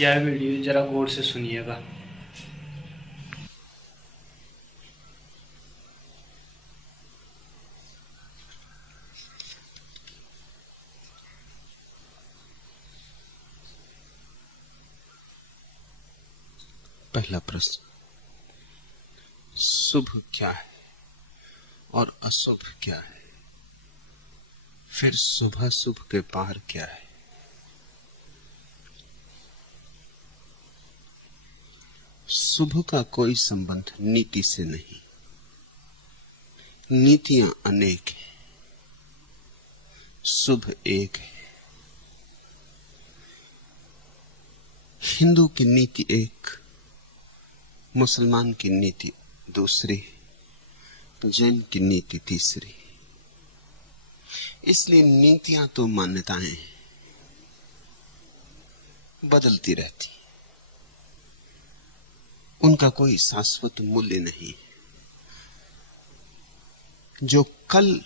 यह वीडियो जरा गौर से सुनिएगा। पहला प्रश्न, शुभ क्या है और अशुभ क्या है? फिर शुभ शुभ के पार क्या है? शुभ का कोई संबंध नीति से नहीं। नीतियां अनेक हैं, शुभ एक है। हिंदू की नीति एक, मुसलमान की नीति दूसरी, जैन की नीति तीसरी। इसलिए नीतियां तो मान्यताएं बदलती रहती, उनका कोई शाश्वत मूल्य नहीं। जो कल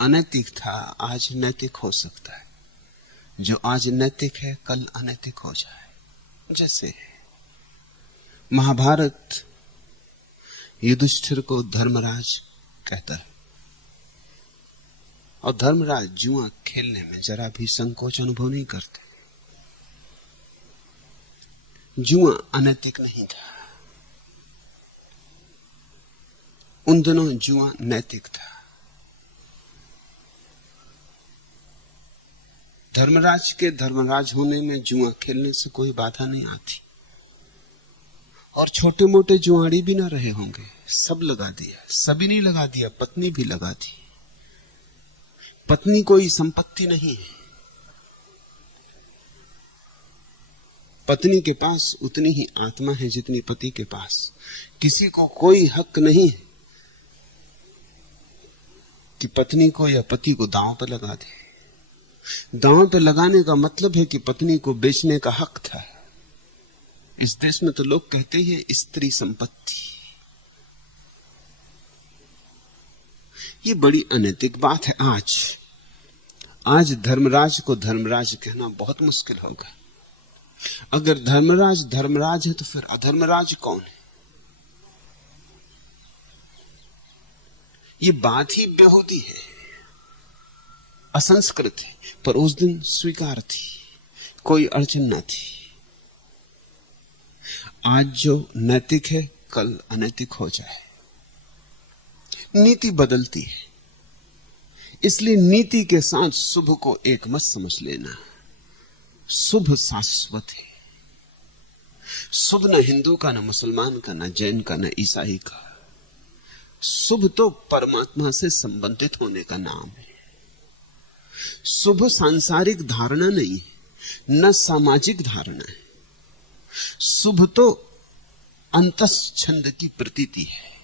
अनैतिक था आज नैतिक हो सकता है, जो आज नैतिक है कल अनैतिक हो जाए। जैसे महाभारत युधिष्ठिर को धर्मराज कहता है, और धर्मराज जुआ खेलने में जरा भी संकोच अनुभव नहीं करते। जुआ अनैतिक नहीं था, उन दिनों जुआ नैतिक था। धर्मराज के धर्मराज होने में जुआ खेलने से कोई बाधा नहीं आती, और छोटे मोटे जुआड़ी भी ना रहे होंगे, सब लगा दिया। सभी नहीं लगा दिया, पत्नी भी लगा दी। पत्नी कोई संपत्ति नहीं है, पत्नी के पास उतनी ही आत्मा है जितनी पति के पास। किसी को कोई हक नहीं है कि पत्नी को या पति को दांव पर लगा दे। दांव पर लगाने का मतलब है कि पत्नी को बेचने का हक था। इस देश में तो लोग कहते हैं स्त्री संपत्ति। ये बड़ी अनैतिक बात है। आज धर्मराज को धर्मराज कहना बहुत मुश्किल होगा। अगर धर्मराज धर्मराज है तो फिर अधर्मराज कौन है? ये बात ही बेहूदी है, असंस्कृत है, पर उस दिन स्वीकार थी, कोई अड़चन न थी। आज जो नैतिक है कल अनैतिक हो जाए। नीति बदलती है, इसलिए नीति के साथ शुभ को एक मत समझ लेना। शुभ शाश्वत है। शुभ न हिंदू का, न मुसलमान का, न जैन का, न ईसाई का। शुभ तो परमात्मा से संबंधित होने का नाम है। शुभ सांसारिक धारणा नहीं है, न सामाजिक धारणा है। शुभ तो अंतःछंद की प्रतीति है।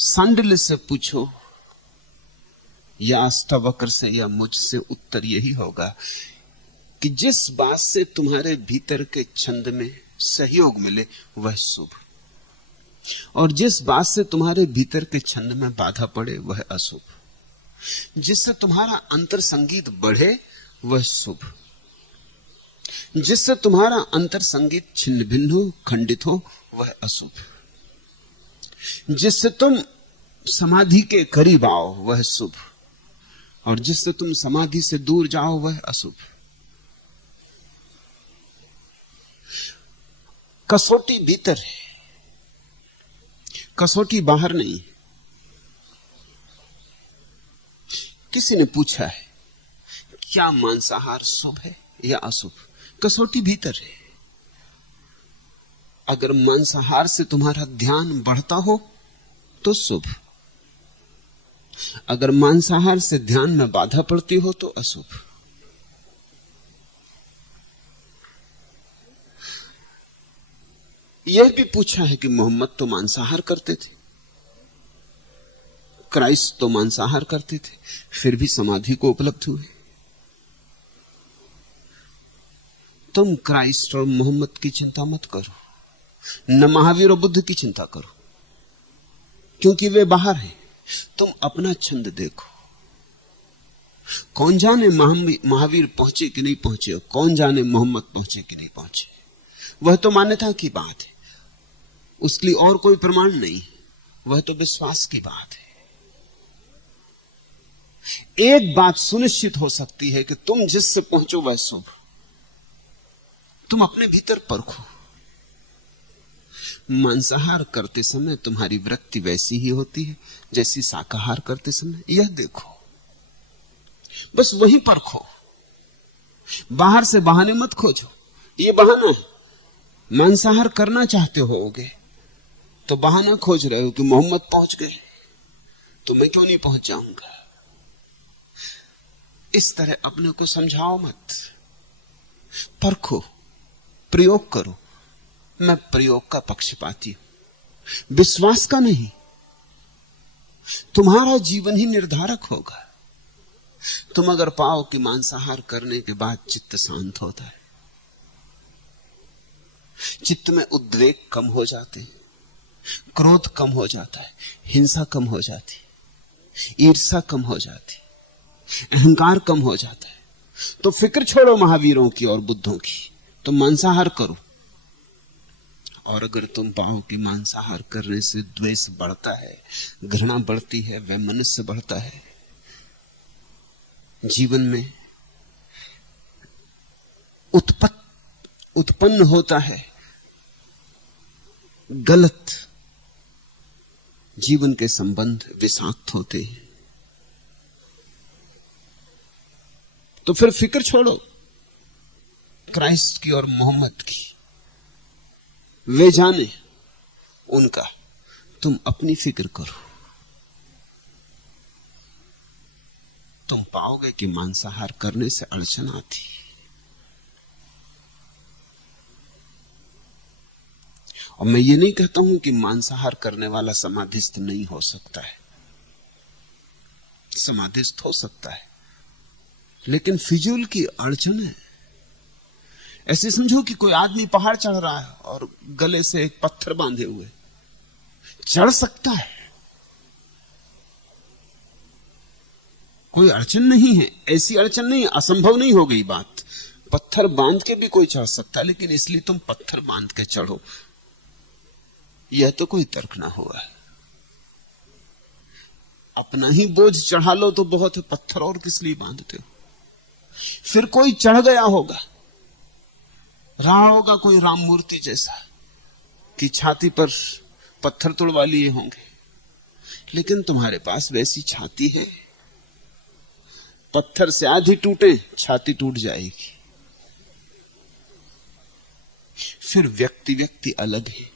सांडिल्य से पूछो या अष्टावक्र से या मुझसे, उत्तर यही होगा कि जिस बात से तुम्हारे भीतर के छंद में सहयोग मिले वह शुभ, और जिस बात से तुम्हारे भीतर के छंद में बाधा पड़े वह अशुभ। जिससे तुम्हारा अंतर संगीत बढ़े वह शुभ, जिससे तुम्हारा अंतर संगीत छिन्न भिन्न हो, खंडित हो, वह अशुभ। जिससे तुम समाधि के करीब आओ वह शुभ, और जिससे तुम समाधि से दूर जाओ वह अशुभ। कसौटी भीतर है, कसौटी बाहर नहीं। किसी ने पूछा है क्या मांसाहार शुभ है या अशुभ? कसौटी भीतर है। अगर मांसाहार से तुम्हारा ध्यान बढ़ता हो तो शुभ, अगर मांसाहार से ध्यान में बाधा पड़ती हो तो अशुभ। यह भी पूछा है कि मोहम्मद तो मांसाहार करते थे, क्राइस्ट तो मांसाहार करते थे, फिर भी समाधि को उपलब्ध हुए। तुम क्राइस्ट और मोहम्मद की चिंता मत करो, न महावीर और बुद्ध की चिंता करो, क्योंकि वे बाहर हैं। तुम अपना छंद देखो। कौन जाने महावीर पहुंचे कि नहीं पहुंचे, कौन जाने मोहम्मद पहुंचे कि नहीं पहुंचे, वह तो मान्यता की बात है, उसके लिए और कोई प्रमाण नहीं, वह तो विश्वास की बात है। एक बात सुनिश्चित हो सकती है कि तुम जिससे पहुंचो वह शुभ। तुम अपने भीतर परखो। मांसाहार करते समय तुम्हारी वृत्ति वैसी ही होती है जैसी शाकाहार करते समय, यह देखो, बस वही परखो। बाहर से बहाने मत खोजो, ये बहाना है। मांसाहार करना चाहते होगे तो बहाना खोज रहे हो कि मोहम्मद पहुंच गए तो मैं क्यों नहीं पहुंच जाऊंगा। इस तरह अपने को समझाओ मत, परखो, प्रयोग करो। मैं प्रयोग का पक्षपाती हूं, विश्वास का नहीं। तुम्हारा जीवन ही निर्धारक होगा। तुम अगर पाओ कि मांसाहार करने के बाद चित्त शांत होता है, चित्त में उद्वेग कम हो जाते हैं, क्रोध कम हो जाता है, हिंसा कम हो जाती, ईर्ष्या कम हो जाती, अहंकार कम हो जाता है, तो फिक्र छोड़ो महावीरों की और बुद्धों की, तुम मांसाहार करो। और अगर तुम पाओ कि मांसाहार करने से द्वेष बढ़ता है, घृणा बढ़ती है, वैमनस्य बढ़ता है, जीवन में उत्पन्न होता है गलत, जीवन के संबंध विषाक्त होते हैं, तो फिर फिक्र छोड़ो क्राइस्ट की और मोहम्मद की। वे जाने उनका, तुम अपनी फिक्र करो। तुम पाओगे कि मांसाहार करने से अड़चन आती, और मैं ये नहीं कहता हूं कि मांसाहार करने वाला समाधिस्थ नहीं हो सकता है, समाधिस्थ हो सकता है, लेकिन फिजूल की अड़चन है। ऐसे समझो कि कोई आदमी पहाड़ चढ़ रहा है और गले से एक पत्थर बांधे हुए, चढ़ सकता है, कोई अड़चन नहीं है, ऐसी अड़चन नहीं, असंभव नहीं हो गई बात। पत्थर बांध के भी कोई चढ़ सकता है, लेकिन इसलिए तुम पत्थर बांध के चढ़ो, यह तो कोई तर्क ना हुआ। अपना ही बोझ चढ़ा लो तो बहुत है, पत्थर और किस लिए बांधते हो। फिर कोई चढ़ गया होगा, रहा होगा कोई राम मूर्ति जैसा कि छाती पर पत्थर तुड़वा लिए होंगे, लेकिन तुम्हारे पास वैसी छाती है, पत्थर से आधी टूटे छाती टूट जाएगी। फिर व्यक्ति व्यक्ति अलग है।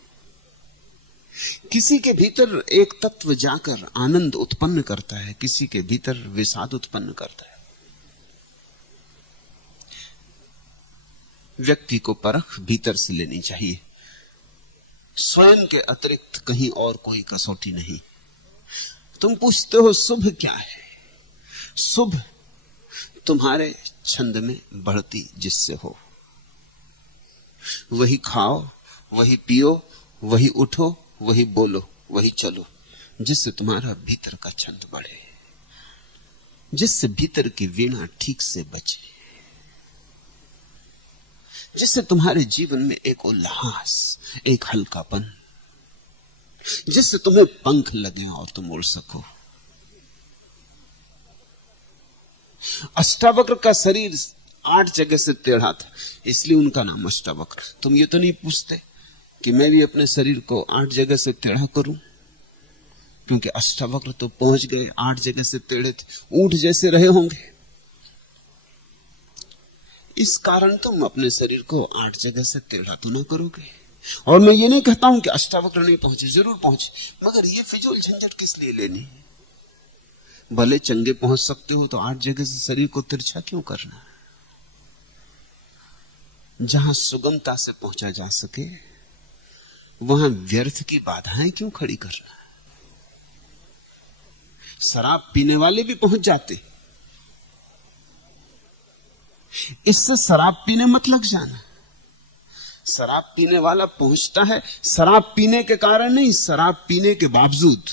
किसी के भीतर एक तत्व जाकर आनंद उत्पन्न करता है, किसी के भीतर विषाद उत्पन्न करता है। व्यक्ति को परख भीतर से लेनी चाहिए, स्वयं के अतिरिक्त कहीं और कोई कसौटी नहीं। तुम पूछते हो शुभ क्या है? शुभ तुम्हारे छंद में बढ़ती जिससे हो, वही खाओ, वही पियो, वही उठो, वही बोलो, वही चलो, जिससे तुम्हारा भीतर का छंद बढ़े, जिससे भीतर की वीणा ठीक से बजे, जिससे तुम्हारे जीवन में एक उल्लास, एक हल्कापन, जिससे तुम्हें पंख लगे और तुम उड़ सको। अष्टावक्र का शरीर 8 जगह से टेढ़ा था, इसलिए उनका नाम अष्टावक्र। तुम ये तो नहीं पूछते कि मैं भी अपने शरीर को 8 जगह से टेढ़ा करूं, क्योंकि अष्टावक्र तो पहुंच गए, 8 जगह से टेढ़े थे, ऊंट जैसे रहे होंगे। इस कारण तुम अपने शरीर को 8 जगह से टेढ़ा तो ना करोगे। और मैं ये नहीं कहता हूं कि अष्टावक्र नहीं पहुंचे, जरूर पहुंचे, मगर ये फिजूल झंझट किस लिए लेनी है? भले चंगे पहुंच सकते हो तो 8 जगह से शरीर को तिरछा क्यों करना? जहां सुगमता से पहुंचा जा सके वहां व्यर्थ की बाधाएं क्यों खड़ी करना? शराब पीने वाले भी पहुंच जाते, इससे शराब पीने मत लग जाना। शराब पीने वाला पहुंचता है शराब पीने के कारण नहीं, शराब पीने के बावजूद।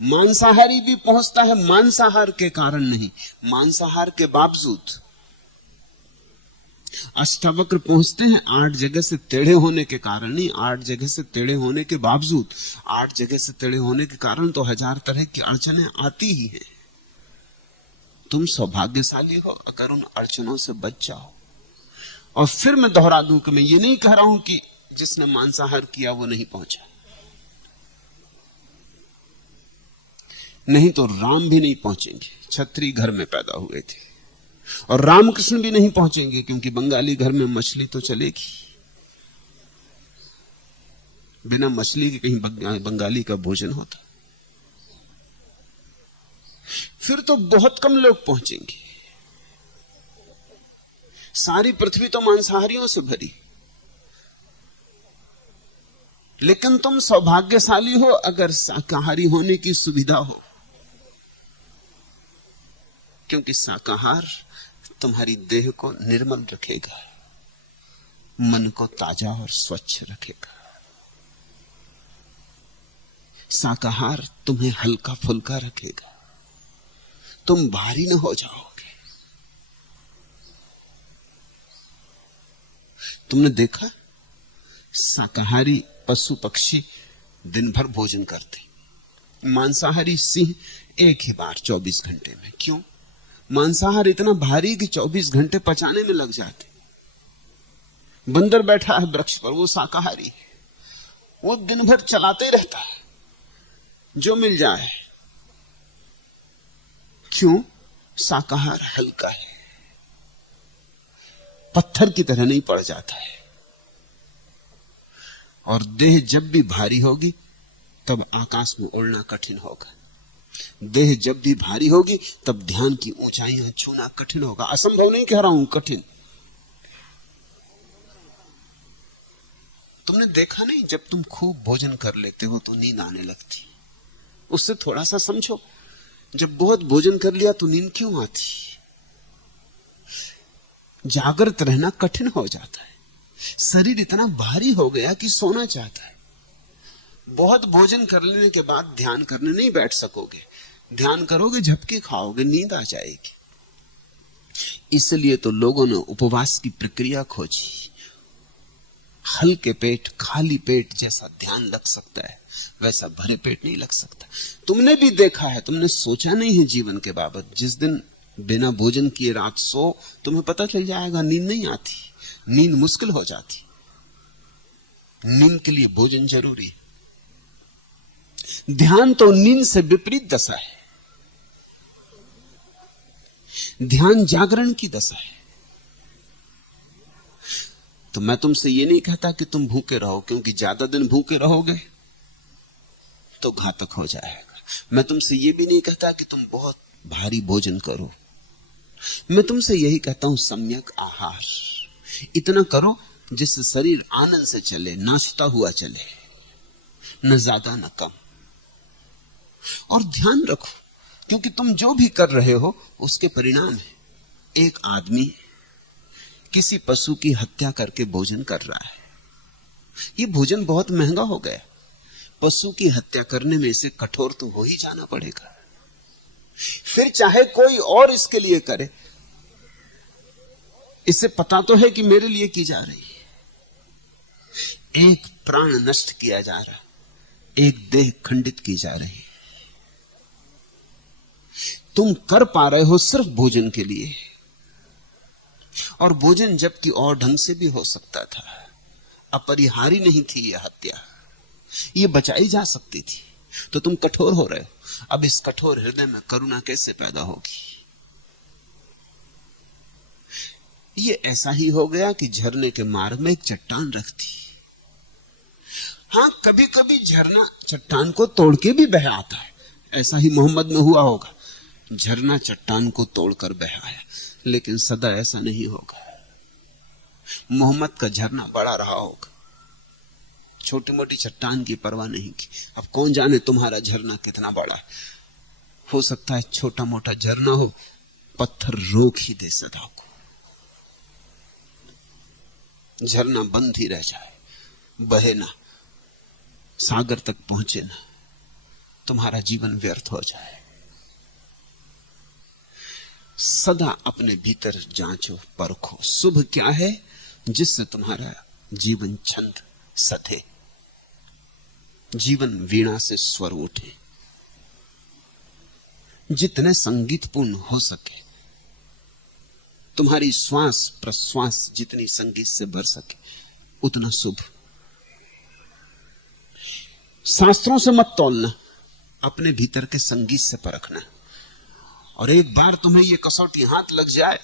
मांसाहारी भी पहुंचता है मांसाहार के कारण नहीं, मांसाहार के बावजूद। अष्टावक्र पहुंचते हैं 8 जगह से टेढ़े होने के कारण नहीं, 8 जगह से टेढ़े होने के बावजूद। 8 जगह से टेढ़े होने के कारण तो 1000 तरह की अड़चनें आती ही हैं। तुम सौभाग्यशाली हो अगर उन अड़चनों से बच जाओ। और फिर मैं दोहरा दूं कि मैं ये नहीं कह रहा हूं कि जिसने मांसाहार किया वो नहीं पहुंचा। नहीं तो राम भी नहीं पहुंचेंगे, क्षत्रिय घर में पैदा हुए थे। और रामकृष्ण भी नहीं पहुंचेंगे क्योंकि बंगाली घर में मछली तो चलेगी, बिना मछली के कहीं बंगाली का भोजन होता। फिर तो बहुत कम लोग पहुंचेंगे। सारी पृथ्वी तो मांसाहारियों से भरी। लेकिन तुम सौभाग्यशाली हो अगर शाकाहारी होने की सुविधा हो, क्योंकि शाकाहार तुम्हारी देह को निर्मल रखेगा, मन को ताजा और स्वच्छ रखेगा। शाकाहार तुम्हें हल्का फुल्का रखेगा, तुम भारी न हो जाओगे। तुमने देखा शाकाहारी पशु पक्षी दिन भर भोजन करते, मांसाहारी सिंह एक ही बार 24 घंटे में। क्यों? मांसाहार इतना भारी कि 24 घंटे पचाने में लग जाते। बंदर बैठा है वृक्ष पर, वो शाकाहारी है, वो दिन भर चलाते रहता है जो मिल जाए। क्यों? शाकाहार हल्का है, पत्थर की तरह नहीं पड़ जाता है। और देह जब भी भारी होगी तब आकाश में उड़ना कठिन होगा। देह जब भी भारी होगी तब ध्यान की ऊंचाइयां छूना कठिन होगा। असंभव नहीं कह रहा हूं, कठिन। तुमने देखा नहीं, जब तुम खूब भोजन कर लेते हो तो नींद आने लगती। उससे थोड़ा सा समझो, जब बहुत भोजन कर लिया तो नींद क्यों आती? जागृत रहना कठिन हो जाता है, शरीर इतना भारी हो गया कि सोना चाहता है। बहुत भोजन कर लेने के बाद ध्यान करने नहीं बैठ सकोगे। ध्यान करोगे झपकी खाओगे, नींद आ जाएगी। इसलिए तो लोगों ने उपवास की प्रक्रिया खोजी। हल्के पेट, खाली पेट जैसा ध्यान लग सकता है, वैसा भरे पेट नहीं लग सकता। तुमने भी देखा है, तुमने सोचा नहीं है जीवन के बाबत। जिस दिन बिना भोजन किए रात सो, तुम्हें पता चल जाएगा नींद नहीं आती, नींद मुश्किल हो जाती। नींद के लिए भोजन जरूरी है। ध्यान तो नींद से विपरीत दशा है। ध्यान जागरण की दशा है। तो मैं तुमसे ये नहीं कहता कि तुम भूखे रहो, क्योंकि ज्यादा दिन भूखे रहोगे तो घातक हो जाएगा। मैं तुमसे ये भी नहीं कहता कि तुम बहुत भारी भोजन करो। मैं तुमसे यही कहता हूं, सम्यक आहार इतना करो जिससे शरीर आनंद से चले, नाचता हुआ चले, न ज्यादा न कम। और ध्यान रखो, क्योंकि तुम जो भी कर रहे हो उसके परिणाम है। एक आदमी किसी पशु की हत्या करके भोजन कर रहा है। ये भोजन बहुत महंगा हो गया। पशु की हत्या करने में इसे कठोर तो हो ही जाना पड़ेगा। फिर चाहे कोई और इसके लिए करे, इसे पता तो है कि मेरे लिए की जा रही है। एक प्राण नष्ट किया जा रहा, एक देह खंडित की जा रही। तुम कर पा रहे हो सिर्फ भोजन के लिए, और भोजन जबकि और ढंग से भी हो सकता था। अपरिहार्य नहीं थी यह हत्या, ये बचाई जा सकती थी। तो तुम कठोर हो रहे हो। अब इस कठोर हृदय में करुणा कैसे पैदा होगी? ये ऐसा ही हो गया कि झरने के मार्ग में एक चट्टान रख दी। हां, कभी कभी झरना चट्टान को तोड़ के भी बह आता है। ऐसा ही मोहम्मद में हुआ होगा, झरना चट्टान को तोड़कर बह आया। लेकिन सदा ऐसा नहीं होगा। मोहम्मद का झरना बड़ा रहा होगा, छोटी मोटी चट्टान की परवाह नहीं की। अब कौन जाने तुम्हारा झरना कितना बड़ा है। हो सकता है छोटा मोटा झरना हो, पत्थर रोक ही दे सदा को, झरना बंद ही रह जाए, बहे ना, सागर तक पहुंचे ना। तुम्हारा जीवन व्यर्थ हो जाए। सदा अपने भीतर जांचो, परखो शुभ क्या है जिससे तुम्हारा जीवन छंद सधे, जीवन वीणा से स्वर उठे, जितने संगीतपूर्ण हो सके, तुम्हारी श्वास प्रश्वास जितनी संगीत से भर सके उतना शुभ। शास्त्रों से मत तौलना, अपने भीतर के संगीत से परखना। और एक बार तुम्हें यह कसौटी हाथ लग जाए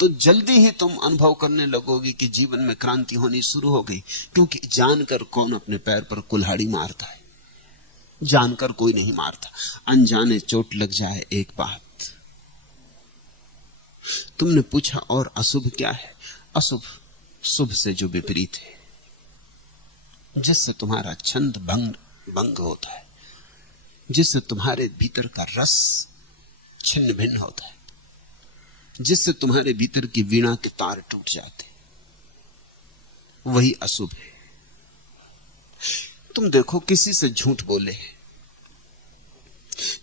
तो जल्दी ही तुम अनुभव करने लगोगे कि जीवन में क्रांति होनी शुरू हो गई। क्योंकि जानकर कौन अपने पैर पर कुल्हाड़ी मारता है? जानकर कोई नहीं मारता। अनजाने चोट लग जाए एक बात। तुमने पूछा और अशुभ क्या है? अशुभ शुभ से जो विपरीत है, जिससे तुम्हारा छंद भंग होता है, जिससे तुम्हारे भीतर का रस छिन्न भिन्न होता है, जिससे तुम्हारे भीतर की वीणा के तार टूट जाते, वही अशुभ है। तुम देखो किसी से झूठ बोले,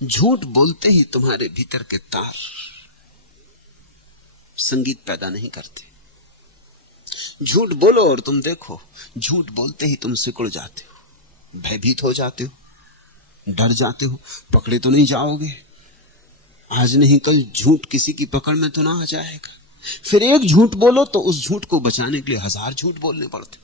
झूठ बोलते ही तुम्हारे भीतर के तार संगीत पैदा नहीं करते। झूठ बोलो और तुम देखो, झूठ बोलते ही तुम सिकुड़ जाते हो, भयभीत हो जाते हो, डर जाते हो, पकड़े तो नहीं जाओगे, आज नहीं कल झूठ किसी की पकड़ में तो ना आ जाएगा। फिर एक झूठ बोलो तो उस झूठ को बचाने के लिए 1000 झूठ बोलने पड़ते,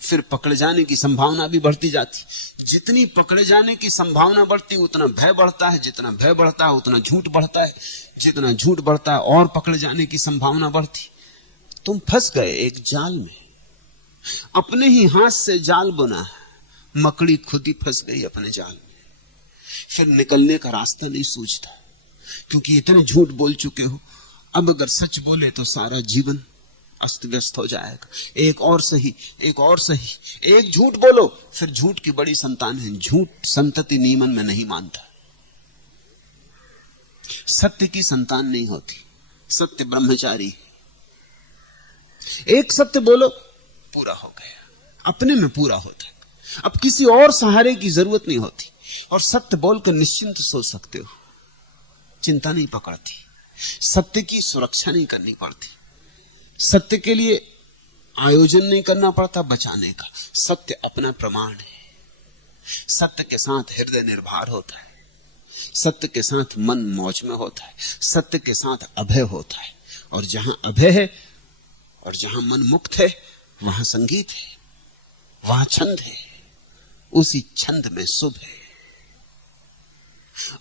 फिर पकड़े जाने की संभावना भी बढ़ती जाती। जितनी पकड़े जाने की संभावना बढ़ती उतना भय बढ़ता है, जितना भय बढ़ता है उतना झूठ बढ़ता है, जितना झूठ बढ़ता है और पकड़े जाने की संभावना बढ़ती। तुम फंस गए एक जाल में, अपने ही हाथ से जाल बुना, मकड़ी खुद ही फंस गई अपने जाल में। फिर निकलने का रास्ता नहीं सूझता, क्योंकि इतने झूठ बोल चुके हो। अब अगर सच बोले तो सारा जीवन अस्त व्यस्त हो जाएगा। एक और सही, एक और सही, एक झूठ बोलो, फिर झूठ की बड़ी संतान है। झूठ संतति नियमन में नहीं मानता, सत्य की संतान नहीं होती, सत्य ब्रह्मचारी। एक सत्य बोलो, पूरा हो गया, अपने में पूरा होता है, अब किसी और सहारे की जरूरत नहीं होती। और सत्य बोलकर निश्चिंत सो सकते हो, चिंता नहीं पकड़ती, सत्य की सुरक्षा नहीं करनी पड़ती, सत्य के लिए आयोजन नहीं करना पड़ता बचाने का। सत्य अपना प्रमाण है, सत्य के साथ हृदय निर्भर होता है, सत्य के साथ मन मौज में होता है, सत्य के साथ अभय होता है। और जहां अभय है और जहां मन मुक्त है वहां संगीत है, वहां छंद है, उसी छंद में शुभ है।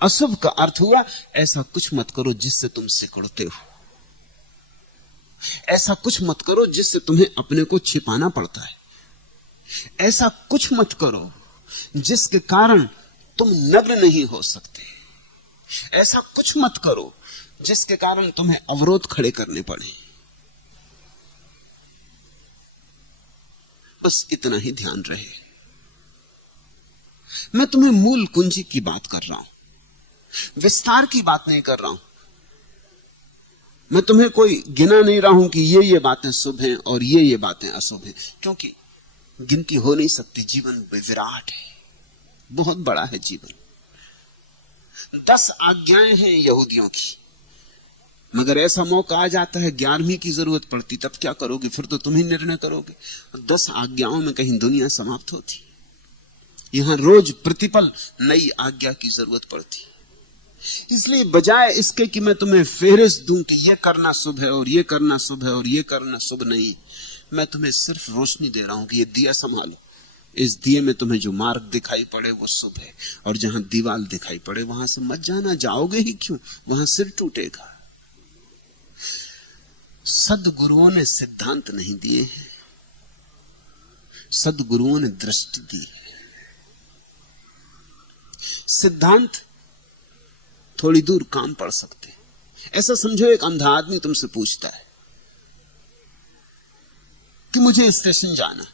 अशुभ का अर्थ हुआ ऐसा कुछ मत करो जिससे तुम सिकुड़ते हो, ऐसा कुछ मत करो जिससे तुम्हें अपने को छिपाना पड़ता है, ऐसा कुछ मत करो जिसके कारण तुम नग्न नहीं हो सकते, ऐसा कुछ मत करो जिसके कारण तुम्हें अवरोध खड़े करने पड़े। बस इतना ही ध्यान रहे। मैं तुम्हें मूल कुंजी की बात कर रहा हूं, विस्तार की बात नहीं कर रहा हूं। मैं तुम्हें कोई गिना नहीं रहा हूं कि ये बातें शुभ हैं और ये बातें अशुभ हैं, क्योंकि गिनती हो नहीं सकती। जीवन विराट है, बहुत बड़ा है जीवन। 10 आज्ञाएं हैं यहूदियों की, मगर ऐसा मौका आ जाता है 11वीं की जरूरत पड़ती, तब क्या करोगे? फिर तो तुम ही निर्णय करोगे। 10 आज्ञाओं में कहीं दुनिया समाप्त होती? यहां रोज प्रतिपल नई आज्ञा की जरूरत पड़ती। इसलिए बजाय इसके कि मैं तुम्हें फेहरिस्त दूं कि यह करना शुभ है और यह करना शुभ है और यह करना शुभ नहीं, मैं तुम्हें सिर्फ रोशनी दे रहा हूं कि यह दिया संभालो। इस दिए में तुम्हें जो मार्ग दिखाई पड़े वो शुभ है, और जहां दीवाल दिखाई पड़े वहां से मत जाना। जाओगे ही क्यों? वहां सिर टूटेगा। सदगुरुओं ने सिद्धांत नहीं दिए हैं, सदगुरुओं ने दृष्टि दी है। सिद्धांत थोड़ी दूर काम पड़ सकते। ऐसा समझो एक अंधा आदमी तुमसे पूछता है कि मुझे स्टेशन जाना,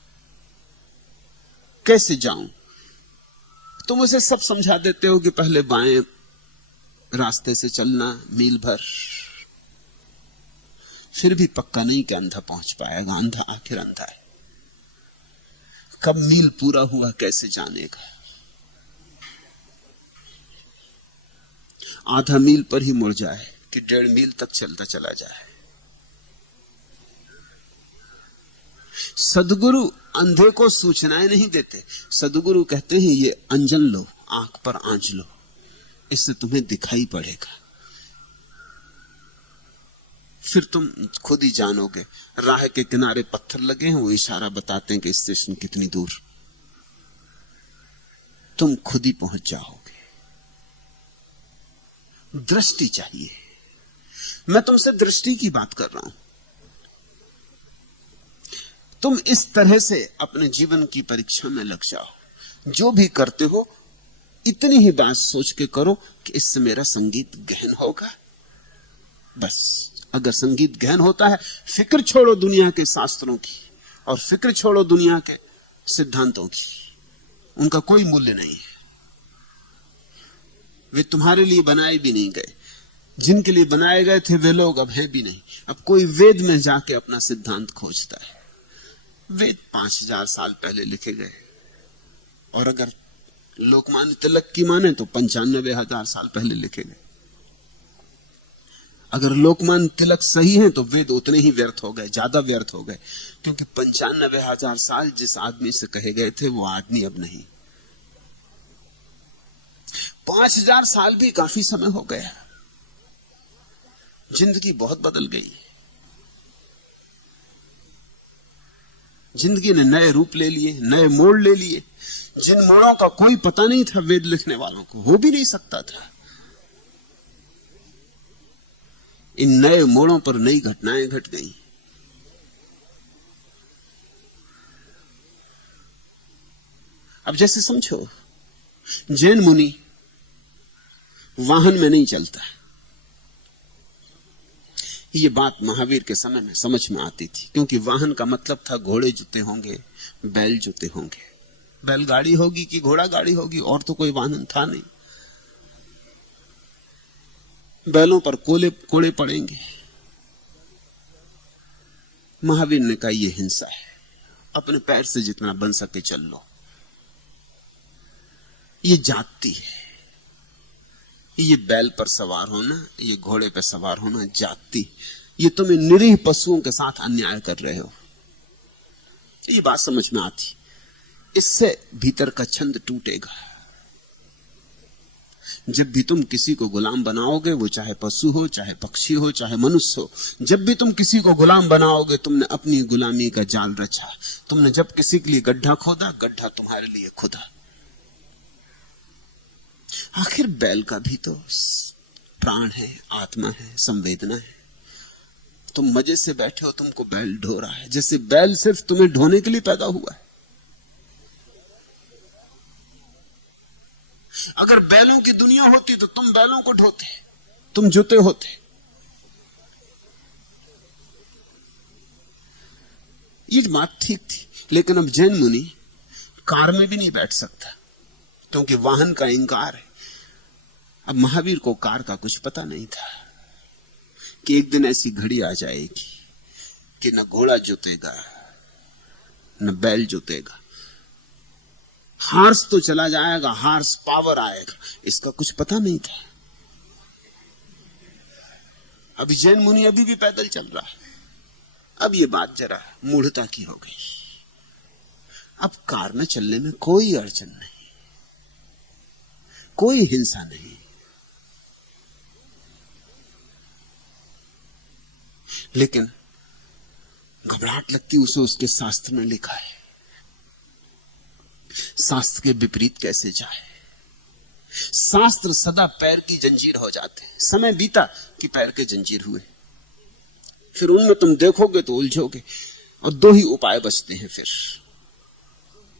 कैसे जाऊं? तुम उसे सब समझा देते हो कि पहले बाएं रास्ते से चलना मील भर, फिर भी पक्का नहीं कि अंधा पहुंच पाएगा। अंधा आखिर अंधा है, कब मील पूरा हुआ कैसे जानेगा? आधा मील पर ही मुड़ जाए कि 1.5 मील तक चलता चला जाए। सदगुरु अंधे को सूचनाएं नहीं देते। सदगुरु कहते हैं ये अंजन लो, आंख पर आंच लो, इससे तुम्हें दिखाई पड़ेगा। फिर तुम खुद ही जानोगे। राह के किनारे पत्थर लगे हैं, वो इशारा बताते हैं कि स्टेशन कितनी दूर। तुम खुद ही पहुंच जाओगे। दृष्टि चाहिए। मैं तुमसे दृष्टि की बात कर रहा हूं। तुम इस तरह से अपने जीवन की परीक्षा में लग जाओ। जो भी करते हो इतनी ही बात सोच के करो कि इससे मेरा संगीत गहन होगा। बस अगर संगीत गहन होता है, फिक्र छोड़ो दुनिया के शास्त्रों की और फिक्र छोड़ो दुनिया के सिद्धांतों की। उनका कोई मूल्य नहीं है। वे तुम्हारे लिए बनाए भी नहीं गए। जिनके लिए बनाए गए थे वे लोग अब हैं भी नहीं। अब कोई वेद में जाके अपना सिद्धांत खोजता है। वेद 5000 साल पहले लिखे गए, और अगर लोकमान्य तिलक की माने तो 95,000 साल पहले लिखे गए। अगर लोकमान्य तिलक सही है तो वेद उतने ही व्यर्थ हो गए, ज्यादा व्यर्थ हो गए, क्योंकि 95,000 साल जिस आदमी से कहे गए थे वो आदमी अब नहीं। 5,000 साल भी काफी समय हो गया। जिंदगी बहुत बदल गई। जिंदगी ने नए रूप ले लिए, नए मोड़ ले लिए, जिन मोड़ों का कोई पता नहीं था वेद लिखने वालों को, हो भी नहीं सकता था। इन नए मोड़ों पर नई घटनाएं घट गई। अब जैसे समझो, जैन मुनि वाहन में नहीं चलता। ये बात महावीर के समय में समझ में आती थी, क्योंकि वाहन का मतलब था घोड़े जुते होंगे, बैल जुते होंगे। बैलगाड़ी होगी कि घोड़ा गाड़ी होगी, और तो कोई वाहन था नहीं। बैलों पर कोड़े पड़ेंगे। महावीर ने कहा यह हिंसा है, अपने पैर से जितना बन सके चल लो। ये जाति है। ये बैल पर सवार होना, ये घोड़े पर सवार होना जाति। ये तुम इन निरीह पशुओं के साथ अन्याय कर रहे हो। ये बात समझ में आती। इससे भीतर का छंद टूटेगा। जब भी तुम किसी को गुलाम बनाओगे, वो चाहे पशु हो, चाहे पक्षी हो, चाहे मनुष्य हो, जब भी तुम किसी को गुलाम बनाओगे, तुमने अपनी गुलामी का जाल रचा। तुमने जब किसी के लिए गड्ढा खोदा, गड्ढा तुम्हारे लिए खुदा। आखिर बैल का भी तो प्राण है, आत्मा है, संवेदना है। तुम मजे से बैठे हो, तुमको बैल ढो रहा है, जैसे बैल सिर्फ तुम्हें ढोने के लिए पैदा हुआ है। अगर बैलों की दुनिया होती तो तुम बैलों को ढोते, तुम जुते होते। ये बात ठीक थी। लेकिन अब जैन मुनि कार में भी नहीं बैठ सकता, क्योंकि वाहन का इंकार है। अब महावीर को कार का कुछ पता नहीं था कि एक दिन ऐसी घड़ी आ जाएगी कि न घोड़ा जुतेगा, न बैल जुतेगा। हार्स तो चला जाएगा, हार्स पावर आएगा, इसका कुछ पता नहीं था। अभी जैन मुनि अभी भी पैदल चल रहा है। अब ये बात जरा मूढ़ता की हो गई। अब कार में चलने में कोई अड़चन नहीं, कोई हिंसा नहीं। लेकिन घबराहट लगती उसे, उसके शास्त्र में लिखा है। शास्त्र के विपरीत कैसे जाए। शास्त्र सदा पैर की जंजीर हो जाते हैं। समय बीता कि पैर के जंजीर हुए। फिर उनमें तुम देखोगे तो उलझोगे। और दो ही उपाय बचते हैं फिर।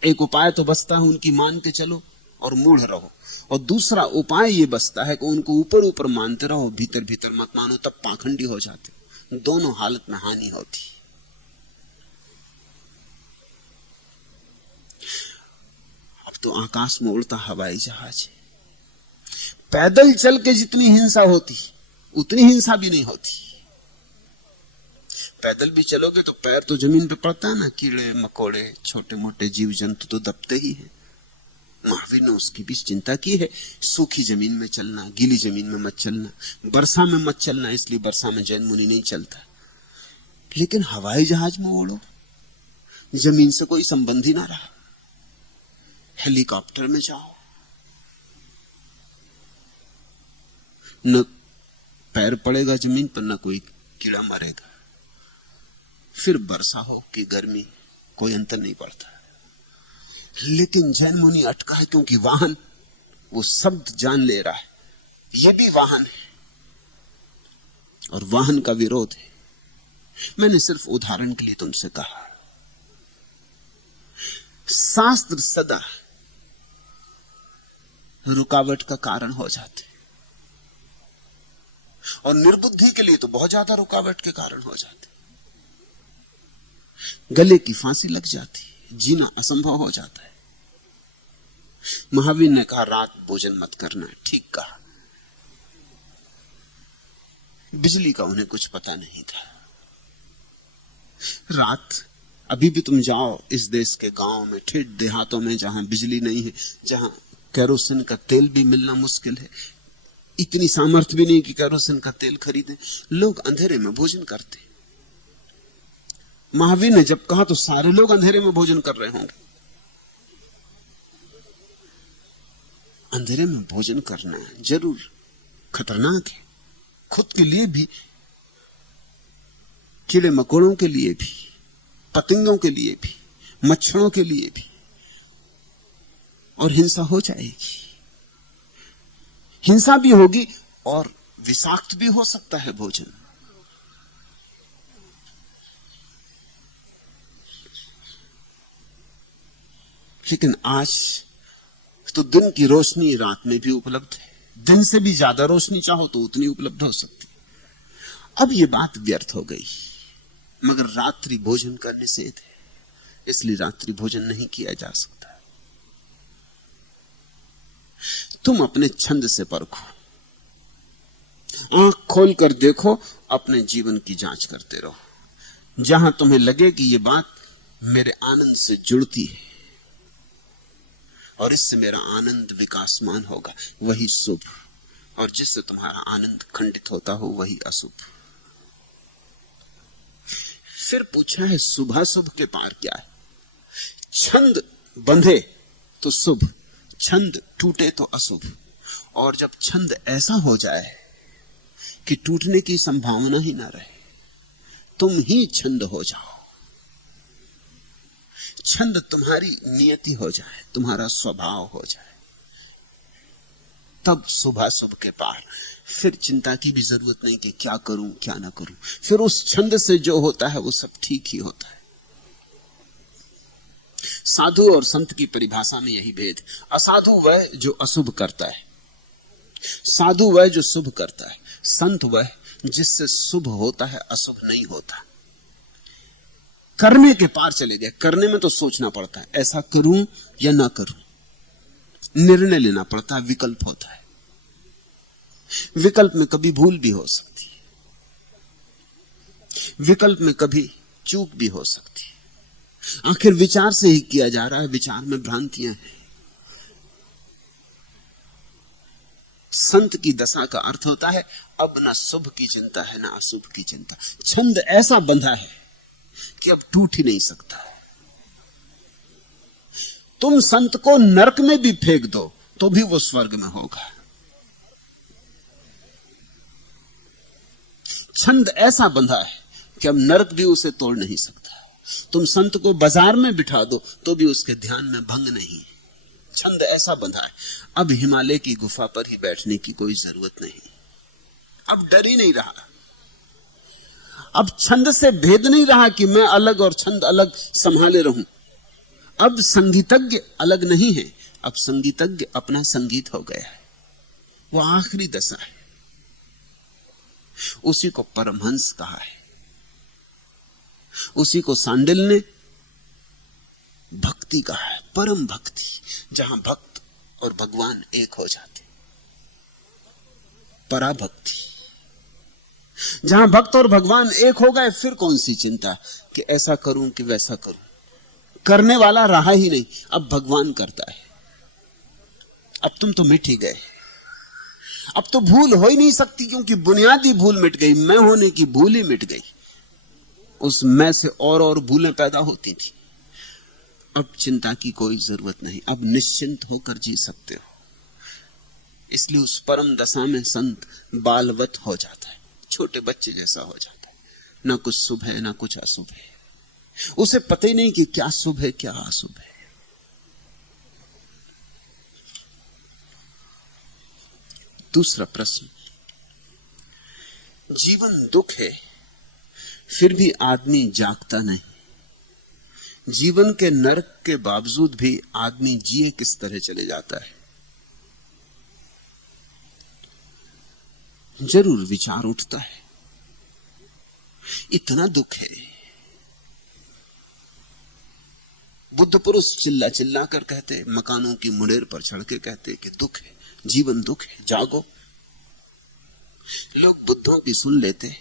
एक उपाय तो बचता है उनकी मान के चलो और मूढ़ रहो, और दूसरा उपाय ये बचता है कि उनको ऊपर ऊपर मानते रहो, भीतर भीतर मत मानो, तब पाखंडी हो जाते। दोनों हालत में हानि होती। अब तो आकाश में उड़ता हवाई जहाज है। पैदल चल के जितनी हिंसा होती उतनी हिंसा भी नहीं होती। पैदल भी चलोगे तो पैर तो जमीन पे पड़ता है ना, कीड़े मकोड़े छोटे मोटे जीव जंतु तो दबते ही हैं। महावीर ने उसकी भी चिंता की है। सूखी जमीन में चलना, गीली जमीन में मत चलना, वर्षा में मत चलना, इसलिए वर्षा में जैन मुनि नहीं चलता। लेकिन हवाई जहाज में उड़ो, जमीन से कोई संबंध ही ना रहा। हेलीकॉप्टर में जाओ, न पैर पड़ेगा जमीन पर, न कोई कीड़ा मरेगा। फिर वर्षा हो कि गर्मी, कोई अंतर नहीं पड़ता। लेकिन जैन मुनि अटका है, क्योंकि वाहन, वो शब्द जान ले रहा है, ये भी वाहन है और वाहन का विरोध है। मैंने सिर्फ उदाहरण के लिए तुमसे कहा, शास्त्र सदा रुकावट का कारण हो जाते और निर्बुद्धि के लिए तो बहुत ज्यादा रुकावट के कारण हो जाते। गले की फांसी लग जाती, जीना असंभव हो जाता है। महावीर ने कहा रात भोजन मत करना, ठीक कहा। बिजली का उन्हें कुछ पता नहीं था। रात, अभी भी तुम जाओ इस देश के गांव में, ठेठ देहातों में जहां बिजली नहीं है, जहां केरोसिन का तेल भी मिलना मुश्किल है, इतनी सामर्थ्य भी नहीं कि केरोसिन का तेल खरीदें, लोग अंधेरे में भोजन करते। महावीर ने जब कहा तो सारे लोग अंधेरे में भोजन कर रहे होंगे। अंधेरे में भोजन करना जरूर खतरनाक है, खुद के लिए भी, कीड़े मकोड़ों के लिए भी, पतंगों के लिए भी, मच्छरों के लिए भी, और हिंसा हो जाएगी। हिंसा भी होगी और विषाक्त भी हो सकता है भोजन। लेकिन आज तो दिन की रोशनी रात में भी उपलब्ध है, दिन से भी ज्यादा रोशनी चाहो तो उतनी उपलब्ध हो सकती। अब ये बात व्यर्थ हो गई, मगर रात्रि भोजन का निषेध है, इसलिए रात्रि भोजन नहीं किया जा सकता। तुम अपने छंद से परखो, आंख खोलकर देखो, अपने जीवन की जांच करते रहो। जहां तुम्हें लगे कि ये बात मेरे आनंद से जुड़ती है और इससे मेरा आनंद विकासमान होगा, वही शुभ, और जिससे तुम्हारा आनंद खंडित होता हो वही अशुभ। फिर पूछा है शुभाशुभ के पार क्या है? छंद बंधे तो शुभ, छंद टूटे तो अशुभ। और जब छंद ऐसा हो जाए कि टूटने की संभावना ही ना रहे, तुम ही छंद हो जाओ, छंद तुम्हारी नियति हो जाए, तुम्हारा स्वभाव हो जाए, तब शुभाशुभ के पार। फिर चिंता की भी जरूरत नहीं कि क्या करूं क्या ना करूं, फिर उस छंद से जो होता है वो सब ठीक ही होता है। साधु और संत की परिभाषा में यही भेद। असाधु वह जो अशुभ करता है, साधु वह जो शुभ करता है, संत वह जिससे शुभ होता है अशुभ नहीं होता। करने के पार चले गए। करने में तो सोचना पड़ता है, ऐसा करूं या ना करूं, निर्णय लेना पड़ता है, विकल्प होता है। विकल्प में कभी भूल भी हो सकती है, विकल्प में कभी चूक भी हो सकती है। आखिर विचार से ही किया जा रहा है, विचार में भ्रांतियां हैं। संत की दशा का अर्थ होता है अब ना शुभ की चिंता है ना अशुभ की चिंता। छंद ऐसा बंधा है कि अब टूट ही नहीं सकता। तुम संत को नरक में भी फेंक दो तो भी वो स्वर्ग में होगा। छंद ऐसा बंधा है कि अब नरक भी उसे तोड़ नहीं सकता। तुम संत को बाजार में बिठा दो तो भी उसके ध्यान में भंग नहीं। छंद ऐसा बंधा है, अब हिमालय की गुफा पर ही बैठने की कोई जरूरत नहीं, अब डर ही नहीं रहा। अब छंद से भेद नहीं रहा कि मैं अलग और छंद अलग संभाले रहूं। अब संगीतज्ञ अलग नहीं है, अब संगीतज्ञ अपना संगीत हो गया है। वो आखिरी दशा है, उसी को परमहंस कहा है। उसी को सांडिल ने भक्ति कहा है, परम भक्ति, जहां भक्त और भगवान एक हो जाते। पराभक्ति, जहां भक्त और भगवान एक हो गए, फिर कौन सी चिंता कि ऐसा करूं कि वैसा करूं। करने वाला रहा ही नहीं, अब भगवान करता है। अब तुम तो मिट ही गए। अब तो भूल हो ही नहीं सकती, क्योंकि बुनियादी भूल मिट गई, मैं होने की भूल ही मिट गई। उस मैं से और भूलें पैदा होती थी। अब चिंता की कोई जरूरत नहीं, अब निश्चिंत होकर जी सकते हो। इसलिए उस परम दशा में संत बालवत हो जाता है, छोटे बच्चे जैसा हो जाता है। ना कुछ शुभ है ना कुछ अशुभ है, उसे पता ही नहीं कि क्या शुभ है क्या अशुभ है। दूसरा प्रश्न, जीवन दुख है फिर भी आदमी जागता नहीं। जीवन के नरक के बावजूद भी आदमी जिए किस तरह चले जाता है। जरूर विचार उठता है, इतना दुख है। बुद्ध पुरुष चिल्ला चिल्ला कर कहते, मकानों की मुनेर पर चढ़ के कहते कि दुख है, जीवन दुख है, जागो। लोग बुद्धों की सुन लेते,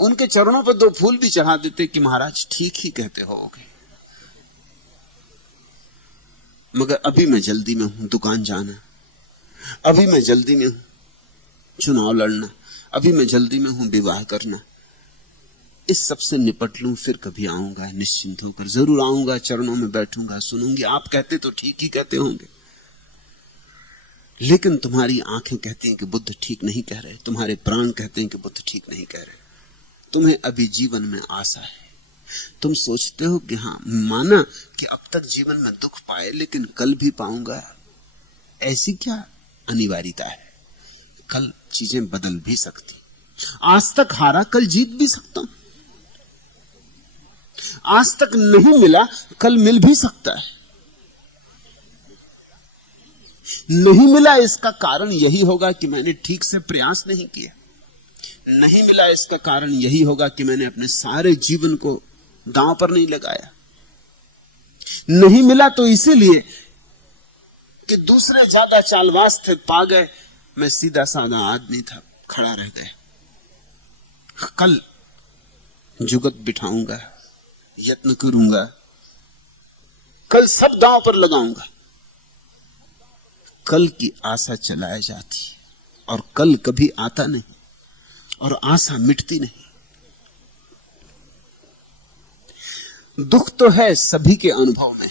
उनके चरणों पर 2 फूल भी चढ़ा देते कि महाराज ठीक ही कहते होगे, मगर अभी मैं जल्दी में हूं दुकान जाना, अभी मैं जल्दी में हूं चुनाव लड़ना, अभी मैं जल्दी में हूं विवाह करना। इस सब से निपट लूं, फिर कभी आऊंगा निश्चिंत होकर, जरूर आऊंगा, चरणों में बैठूंगा, सुनूंगी। आप कहते तो ठीक ही कहते होंगे, लेकिन तुम्हारी आंखें कहती हैं कि बुद्ध ठीक नहीं कह रहे, तुम्हारे प्राण कहते हैं कि बुद्ध ठीक नहीं कह रहे। तुम्हें अभी जीवन में आशा है, तुम सोचते हो कि हां, माना कि अब तक जीवन में दुख पाए, लेकिन कल भी पाऊंगा, ऐसी क्या अनिवार्यता है। कल चीजें बदल भी सकती, आज तक हारा कल जीत भी सकता हूं, आज तक नहीं मिला कल मिल भी सकता है। नहीं मिला इसका कारण यही होगा कि मैंने ठीक से प्रयास नहीं किया, नहीं मिला इसका कारण यही होगा कि मैंने अपने सारे जीवन को दांव पर नहीं लगाया। नहीं मिला तो इसीलिए कि दूसरे ज्यादा चालबाज थे, पा गए, मैं सीधा साधा आदमी था, खड़ा रह गया। कल जुगत बिठाऊंगा, यत्न करूंगा, कल सब दांव पर लगाऊंगा। कल की आशा चलाए जाती और कल कभी आता नहीं, और आशा मिटती नहीं। दुख तो है सभी के अनुभव में,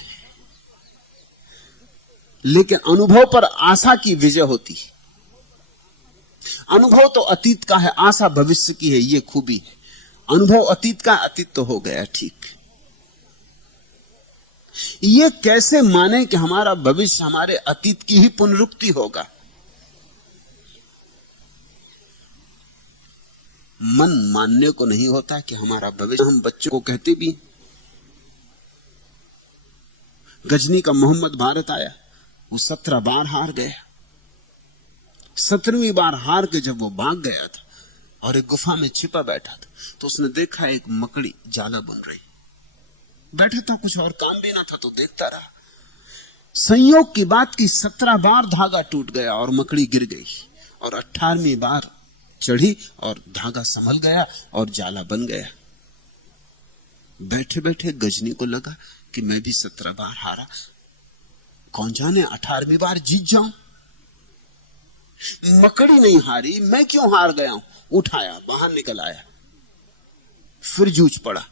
लेकिन अनुभव पर आशा की विजय होती है। अनुभव तो अतीत का है, आशा भविष्य की है, ये खूबी है। अनुभव अतीत का, अतीत तो हो गया, ठीक। ये कैसे माने कि हमारा भविष्य हमारे अतीत की ही पुनरुक्ति होगा। मन मानने को नहीं होता कि हमारा भविष्य, हम बच्चों को कहते भी। गजनी का मोहम्मद भारत आया, वो 17 बार हार गया। 17वीं बार हार के जब वो भाग गया था और एक गुफा में छिपा बैठा था, तो उसने देखा एक मकड़ी जाला बन रही। बैठा था, कुछ और काम भी ना था, तो देखता रहा। संयोग की बात की 17 बार धागा टूट गया और मकड़ी गिर गई, और 18वीं बार चढ़ी और धागा संभल गया और जाला बन गया। बैठे बैठे गजनी को लगा कि मैं भी 17 बार हारा, कौन जाने 18वीं बार जीत जाऊं। मकड़ी नहीं हारी, मैं क्यों हार गया हूं। उठाया, बाहर निकल आया, फिर जूझ पड़ा।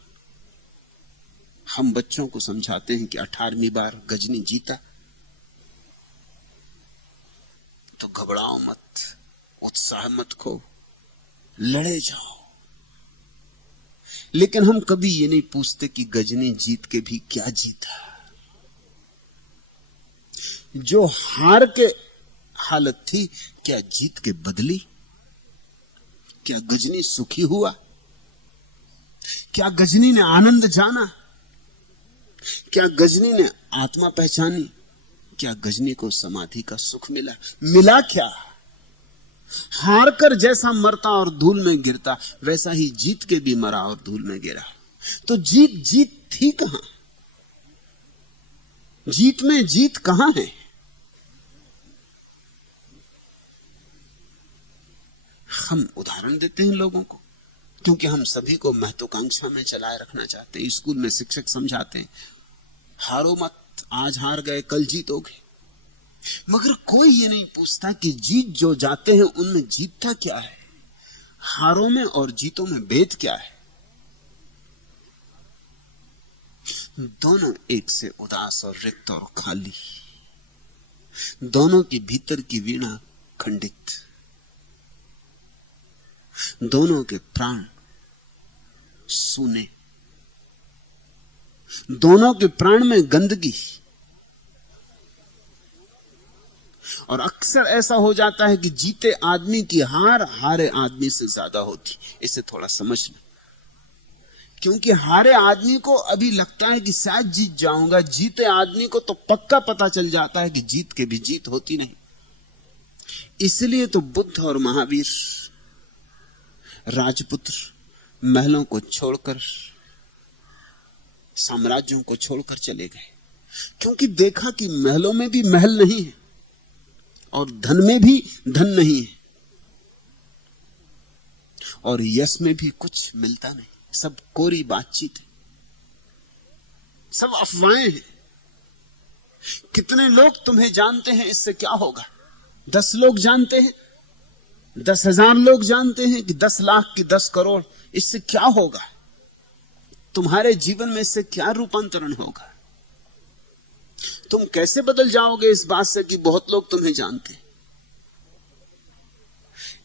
हम बच्चों को समझाते हैं कि 18वीं बार गजनी जीता तो घबराओ मत, उत्साह मत खो, लड़े जाओ। लेकिन हम कभी ये नहीं पूछते कि गजनी जीत के भी क्या जीता। जो हार के हालत थी, क्या जीत के बदली? क्या गजनी सुखी हुआ? क्या गजनी ने आनंद जाना? क्या गजनी ने आत्मा पहचानी? क्या गजनी को समाधि का सुख मिला? मिला क्या? हार कर जैसा मरता और धूल में गिरता, वैसा ही जीत के भी मरा और धूल में गिरा। तो जीत जीत थी कहां? जीत में जीत कहां है? हम उदाहरण देते हैं लोगों को, क्योंकि हम सभी को महत्वाकांक्षा में चलाए रखना चाहते हैं। स्कूल में शिक्षक समझाते हैं, हारो मत, आज हार गए कल जीतोगे। मगर कोई ये नहीं पूछता कि जीत जो जाते हैं उनमें जीतता क्या है, हारों में और जीतों में भेद क्या है। दोनों एक से उदास और रिक्त और खाली, दोनों के भीतर की वीणा खंडित, दोनों के प्राण सूने, दोनों के प्राण में गंदगी। और अक्सर ऐसा हो जाता है कि जीते आदमी की हार हारे आदमी से ज्यादा होती। इसे थोड़ा समझना, क्योंकि हारे आदमी को अभी लगता है कि शायद जीत जाऊंगा, जीते आदमी को तो पक्का पता चल जाता है कि जीत के भी जीत होती नहीं। इसलिए तो बुद्ध और महावीर राजपुत्र महलों को छोड़कर, साम्राज्यों को छोड़कर चले गए, क्योंकि देखा कि महलों में भी महल नहीं है और धन में भी धन नहीं है और यश में भी कुछ मिलता नहीं। सब कोरी बातचीत है, सब अफवाहें हैं। कितने लोग तुम्हें जानते हैं, इससे क्या होगा? 10 लोग जानते हैं, 10,000 लोग जानते हैं कि 10 लाख की 10 करोड़, इससे क्या होगा? तुम्हारे जीवन में इससे क्या रूपांतरण होगा? तुम कैसे बदल जाओगे इस बात से कि बहुत लोग तुम्हें जानते हैं?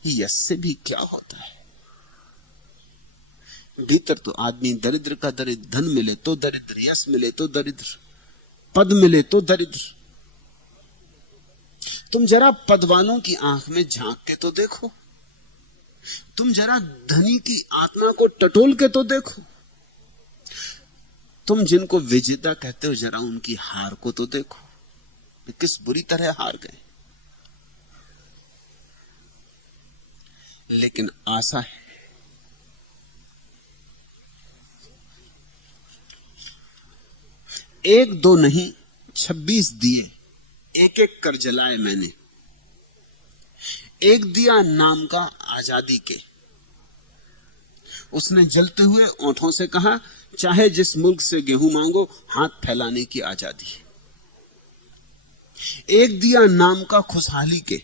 यश से भी क्या होता है? भीतर तो आदमी दरिद्र का दरिद्र, धन मिले तो दरिद्र, यश मिले तो दरिद्र, पद मिले तो दरिद्र। तुम जरा पद वालों की आंख में झांक के तो देखो, तुम जरा धनी की आत्मा को टटोल के तो देखो, तुम जिनको विजेता कहते हो जरा उनकी हार को तो देखो, वे किस बुरी तरह हार गए। लेकिन आशा है, एक दो नहीं 26 दिए एक एक कर जलाए मैंने। एक दिया नाम का आजादी के, उसने जलते हुए ओंठों से कहा, चाहे जिस मुल्क से गेहूं मांगो, हाथ फैलाने की आजादी। एक दिया नाम का खुशहाली के,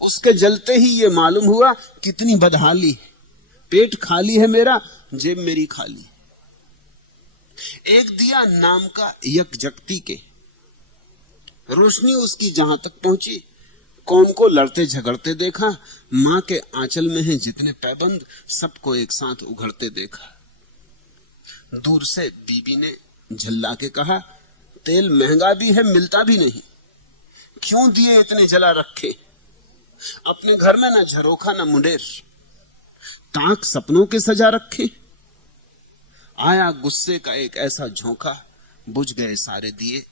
उसके जलते ही ये मालूम हुआ कितनी बदहाली है। पेट खाली है मेरा, जेब मेरी खाली। एक दिया नाम का यकजगती के, रोशनी उसकी जहां तक पहुंची, कौम को लड़ते झगड़ते देखा, मां के आंचल में है जितने पैबंद, सबको एक साथ उघड़ते देखा। दूर से बीबी ने झल्ला के कहा, तेल महंगा भी है, मिलता भी नहीं, क्यों दिए इतने जला रखे? अपने घर में ना झरोखा ना मुंडेर, ताक सपनों के सजा रखे। आया गुस्से का एक ऐसा झोंका, बुझ गए सारे दिए।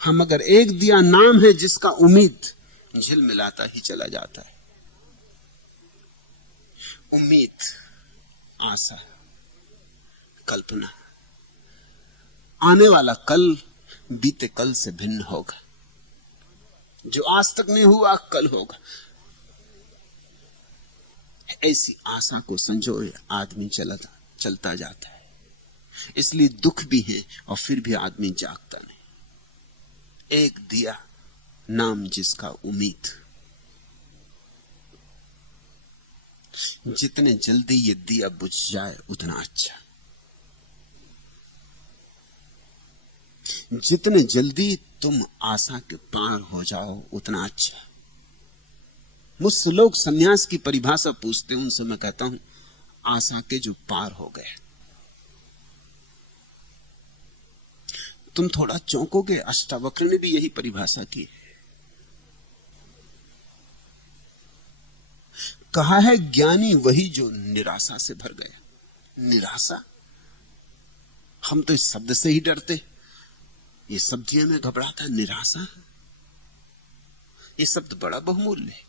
हम मगर एक दिया नाम है जिसका उम्मीद झिलमिलाता ही चला जाता है। उम्मीद, आशा, कल्पना, आने वाला कल बीते कल से भिन्न होगा, जो आज तक नहीं हुआ कल होगा। ऐसी आशा को संजोए आदमी चलता जाता है। इसलिए दुख भी है और फिर भी आदमी जागता नहीं। एक दिया नाम जिसका उम्मीद, जितने जल्दी ये दिया बुझ जाए उतना अच्छा, जितने जल्दी तुम आशा के पार हो जाओ उतना अच्छा। मुझसे लोग सन्यास की परिभाषा पूछते हैं, उनसे मैं कहता हूं आशा के जो पार हो गए। तुम थोड़ा चौंकोगे, अष्टावक्र ने भी यही परिभाषा की है। कहा है ज्ञानी वही जो निराशा से भर गया। निराशा, हम तो इस शब्द से ही डरते, ये शब्द में घबराता। निराशा, ये शब्द बड़ा बहुमूल्य है।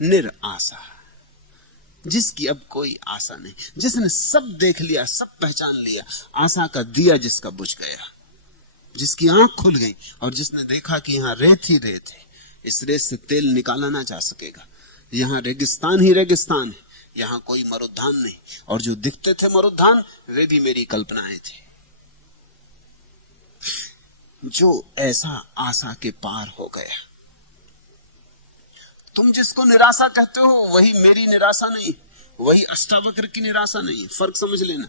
निराशा, जिसकी अब कोई आशा नहीं, जिसने सब देख लिया, सब पहचान लिया, आशा का दिया जिसका बुझ गया, जिसकी आंख खुल गई और जिसने देखा कि यहां रेत ही रेत है, इस रेत से तेल निकाला ना जा सकेगा, यहां रेगिस्तान ही रेगिस्तान है, यहां कोई मरुद्यान नहीं, और जो दिखते थे मरुद्यान वे भी मेरी कल्पनाएं थी। जो ऐसा आशा के पार हो गया। तुम जिसको निराशा कहते हो वही मेरी निराशा नहीं, वही अष्टावक्र की निराशा नहीं। फर्क समझ लेना,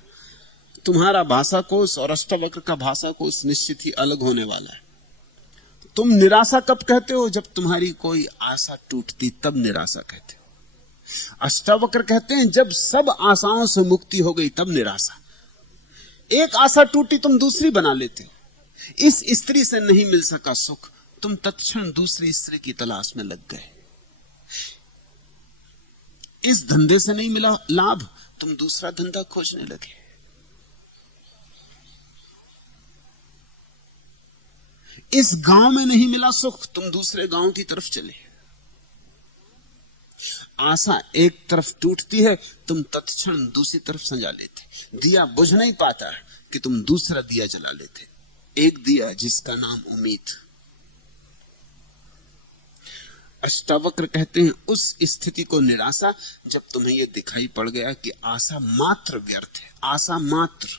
तुम्हारा भाषा कोश और अष्टावक्र का भाषा कोश निश्चित ही अलग होने वाला है। तुम निराशा कब कहते हो? जब तुम्हारी कोई आशा टूटती तब निराशा कहते हो। अष्टावक्र कहते हैं जब सब आशाओं से मुक्ति हो गई तब निराशा। एक आशा टूटी तुम दूसरी बना लेते हो। इस स्त्री से नहीं मिल सका सुख, तुम तत्क्षण दूसरी स्त्री की तलाश में लग गए। इस धंधे से नहीं मिला लाभ, तुम दूसरा धंधा खोजने लगे। इस गांव में नहीं मिला सुख, तुम दूसरे गांव की तरफ चले। आशा एक तरफ टूटती है, तुम तत्क्षण दूसरी तरफ संजा लेते। दिया बुझ नहीं पाता कि तुम दूसरा दिया जला लेते। एक दिया जिसका नाम उम्मीद। अष्टावक्र कहते हैं उस स्थिति को निराशा जब तुम्हें यह दिखाई पड़ गया कि आशा मात्र व्यर्थ है। आशा मात्र,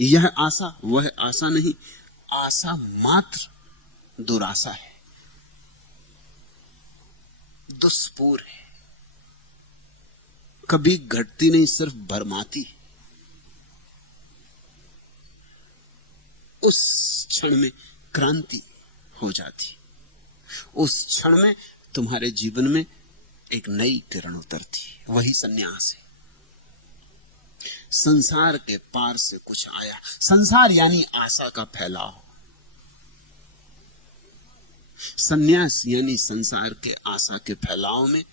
यह आशा वह आशा नहीं, आशा मात्र दुराशा है, दुष्पूर है, कभी घटती नहीं, सिर्फ भरमाती। उस क्षण में क्रांति हो जाती, उस क्षण में तुम्हारे जीवन में एक नई किरण उतरती। वही सन्यास है। संसार के पार से कुछ आया। संसार यानी आशा का फैलाव। सन्यास यानी संसार के आशा के फैलाव में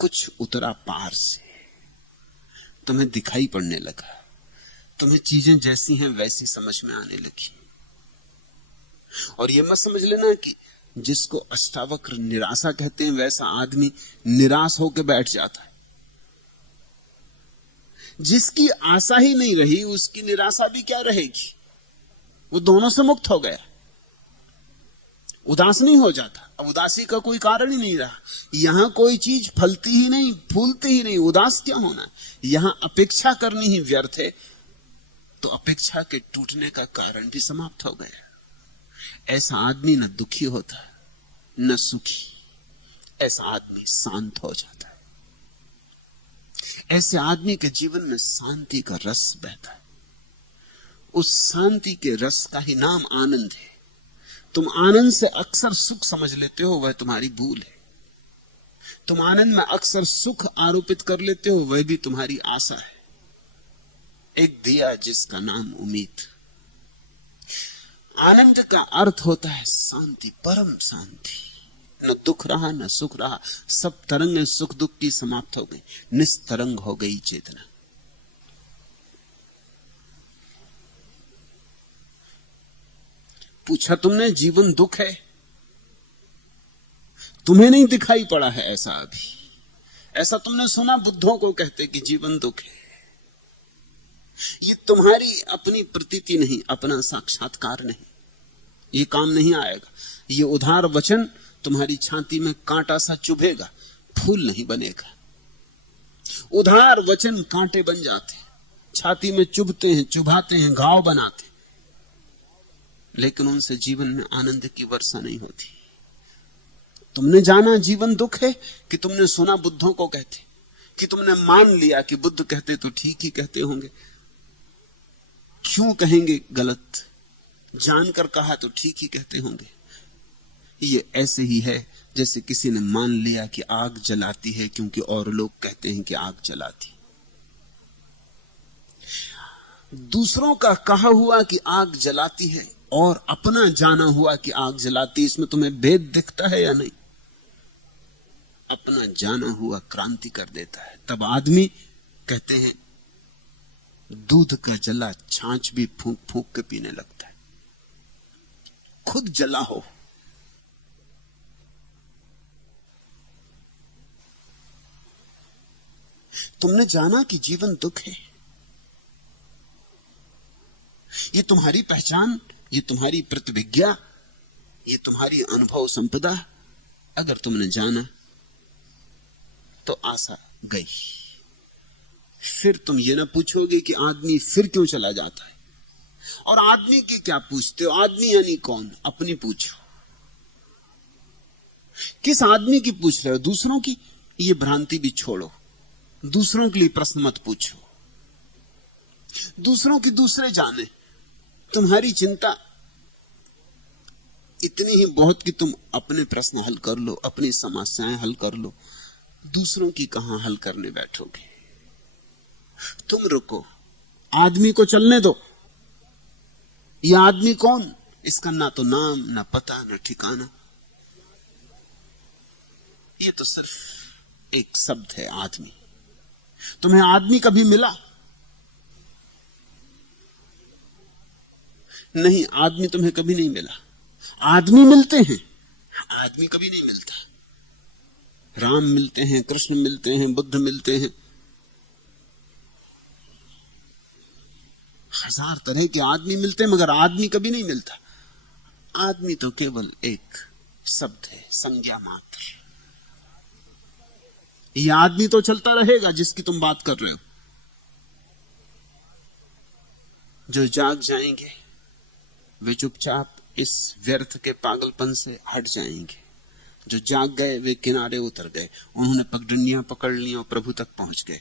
कुछ उतरा पार से। तुम्हें दिखाई पड़ने लगा, तुम्हें चीजें जैसी हैं वैसी समझ में आने लगी। और यह मत समझ लेना कि जिसको अष्टावक्र निराशा कहते हैं वैसा आदमी निराश होकर बैठ जाता है। जिसकी आशा ही नहीं रही उसकी निराशा भी क्या रहेगी? वो दोनों से मुक्त हो गया, उदास नहीं हो जाता। अब उदासी का कोई कारण ही नहीं रहा। यहां कोई चीज फलती ही नहीं, फूलती ही नहीं, उदास क्या होना? यहां अपेक्षा करनी ही व्यर्थ है, तो अपेक्षा के टूटने का कारण भी समाप्त हो गया। ऐसा आदमी न दुखी होता न सुखी, ऐसा आदमी शांत हो जाता है। ऐसे आदमी के जीवन में शांति का रस बहता है। उस शांति के रस का ही नाम आनंद है। तुम आनंद से अक्सर सुख समझ लेते हो, वह तुम्हारी भूल है। तुम आनंद में अक्सर सुख आरोपित कर लेते हो, वह भी तुम्हारी आशा है। एक दिया जिसका नाम उम्मीद। आनंद का अर्थ होता है शांति, परम शांति। न दुख रहा न सुख रहा, सब तरंगें सुख दुख की समाप्त हो गई, निस्तरंग हो गई चेतना। पूछा तुमने जीवन दुख है? तुम्हें नहीं दिखाई पड़ा है ऐसा अभी। ऐसा तुमने सुना बुद्धों को कहते कि जीवन दुख है। ये तुम्हारी अपनी प्रतीति नहीं, अपना साक्षात्कार नहीं, ये काम नहीं आएगा। ये उधार वचन तुम्हारी छाती में कांटा सा चुभेगा, फूल नहीं बनेगा। उधार वचन कांटे बन जाते हैं, छाती में चुभते हैं, चुभाते हैं, घाव बनाते हैं, लेकिन उनसे जीवन में आनंद की वर्षा नहीं होती। तुमने जाना जीवन दुख है कि तुमने सुना बुद्धों को कहते, कि तुमने मान लिया कि बुद्ध कहते तो ठीक ही कहते होंगे, क्यों कहेंगे गलत, जानकर कहा तो ठीक ही कहते होंगे। ये ऐसे ही है जैसे किसी ने मान लिया कि आग जलाती है क्योंकि और लोग कहते हैं कि आग जलाती। दूसरों का कहा हुआ कि आग जलाती है और अपना जाना हुआ कि आग जलाती, इसमें तुम्हें भेद दिखता है या नहीं? अपना जाना हुआ क्रांति कर देता है। तब आदमी कहते हैं दूध का जला छाछ भी फूंक फूंक के पीने लगता है। खुद जला हो। तुमने जाना कि जीवन दुख है। ये तुम्हारी पहचान, ये तुम्हारी प्रतिविज्ञा, ये तुम्हारी अनुभव संपदा। अगर तुमने जाना तो आशा गई। फिर तुम ये ना पूछोगे कि आदमी फिर क्यों चला जाता है। और आदमी की क्या पूछते हो? आदमी यानी कौन? अपनी पूछो। किस आदमी की पूछ रहे हो? दूसरों की? ये भ्रांति भी छोड़ो। दूसरों के लिए प्रश्न मत पूछो। दूसरों की दूसरे जाने। तुम्हारी चिंता इतनी ही बहुत कि तुम अपने प्रश्न हल कर लो, अपनी समस्याएं हल कर लो। दूसरों की कहां हल करने बैठोगे? तुम रुको, आदमी को चलने दो। यह आदमी कौन? इसका ना तो नाम, ना पता, ना ठिकाना। ये तो सिर्फ एक शब्द है, आदमी। तुम्हें आदमी कभी मिला? नहीं, आदमी तुम्हें कभी नहीं मिला। आदमी मिलते हैं, आदमी कभी नहीं मिलता। राम मिलते हैं, कृष्ण मिलते हैं, बुद्ध मिलते हैं, हजार तरह के आदमी मिलते हैं, मगर आदमी कभी नहीं मिलता। आदमी तो केवल एक शब्द है, संज्ञा मात्र। यह आदमी तो चलता रहेगा जिसकी तुम बात कर रहे हो। जो जाग जाएंगे वे चुपचाप इस व्यर्थ के पागलपन से हट जाएंगे। जो जाग गए वे किनारे उतर गए, उन्होंने पगडंडियां पकड़ ली और प्रभु तक पहुंच गए।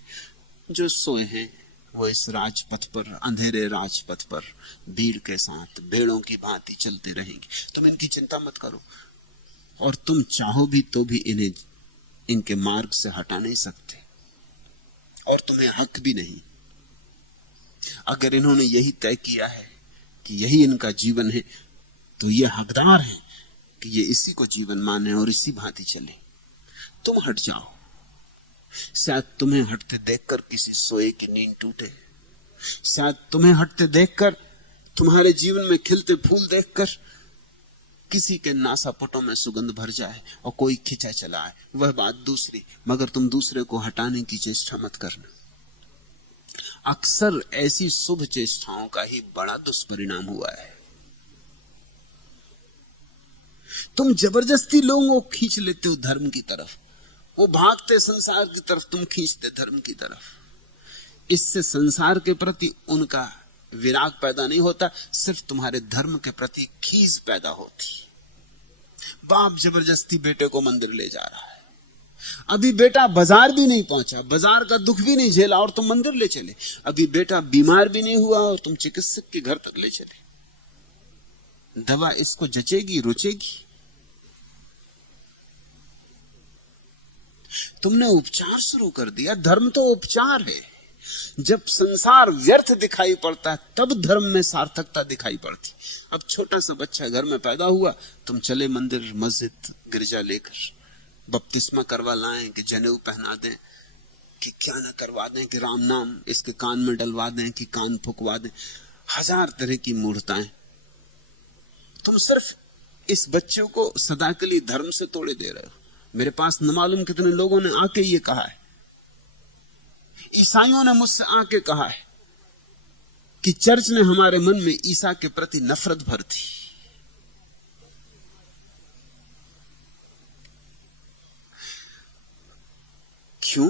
जो सोए हैं वो इस राजपथ पर, अंधेरे राजपथ पर भीड़ के साथ भेड़ों की भांति चलते रहेंगे। तुम इनकी चिंता मत करो, और तुम चाहो भी तो भी इन्हें इनके मार्ग से हटा नहीं सकते, और तुम्हें हक भी नहीं। अगर इन्होंने यही तय किया है कि यही इनका जीवन है, तो ये हकदार है कि ये इसी को जीवन माने और इसी भांति चले। तुम हट जाओ, शायद तुम्हें हटते देखकर किसी सोए की नींद टूटे। शायद तुम्हें हटते देखकर, तुम्हारे जीवन में खिलते फूल देखकर किसी के नासापुटों में सुगंध भर जाए और कोई खिंचा चला आए, वह बात दूसरी। मगर तुम दूसरे को हटाने की चेष्टा मत करना। अक्सर ऐसी शुभ चेष्टाओं का ही बड़ा दुष्परिणाम हुआ है। तुम जबरदस्ती लोगों को खींच लेते हो धर्म की तरफ, वो भागते संसार की तरफ, तुम खींचते धर्म की तरफ। इससे संसार के प्रति उनका विराग पैदा नहीं होता, सिर्फ तुम्हारे धर्म के प्रति खीज पैदा होती। बाप जबरदस्ती बेटे को मंदिर ले जा रहा है, अभी बेटा बाजार भी नहीं पहुंचा, बाजार का दुख भी नहीं झेला, और तुम मंदिर ले चले। अभी बेटा बीमार भी नहीं हुआ और तुम चिकित्सक के घर तक ले चले। दवा इसको जचेगी, रुचेगी? तुमने उपचार शुरू कर दिया। धर्म तो उपचार है। जब संसार व्यर्थ दिखाई पड़ता है तब धर्म में सार्थकता दिखाई पड़ती। अब छोटा सा बच्चा घर में पैदा हुआ, तुम चले मंदिर, मस्जिद, गिरजा लेकर, बपतिस्मा करवा लाएं कि जनेऊ पहना दें, कि क्या ना करवा दें, कि राम नाम इसके कान में डलवा दें, कि कान फुकवा दें। हजार तरह की मूर्ताएं। तुम सिर्फ इस बच्चे को सदा के लिए धर्म से तोड़े दे रहे हो। मेरे पास न मालूम कितने लोगों ने आके ये कहा है, ईसाइयों ने मुझसे आके कहा है कि चर्च ने हमारे मन में ईसा के प्रति नफरत भर दी। क्यों?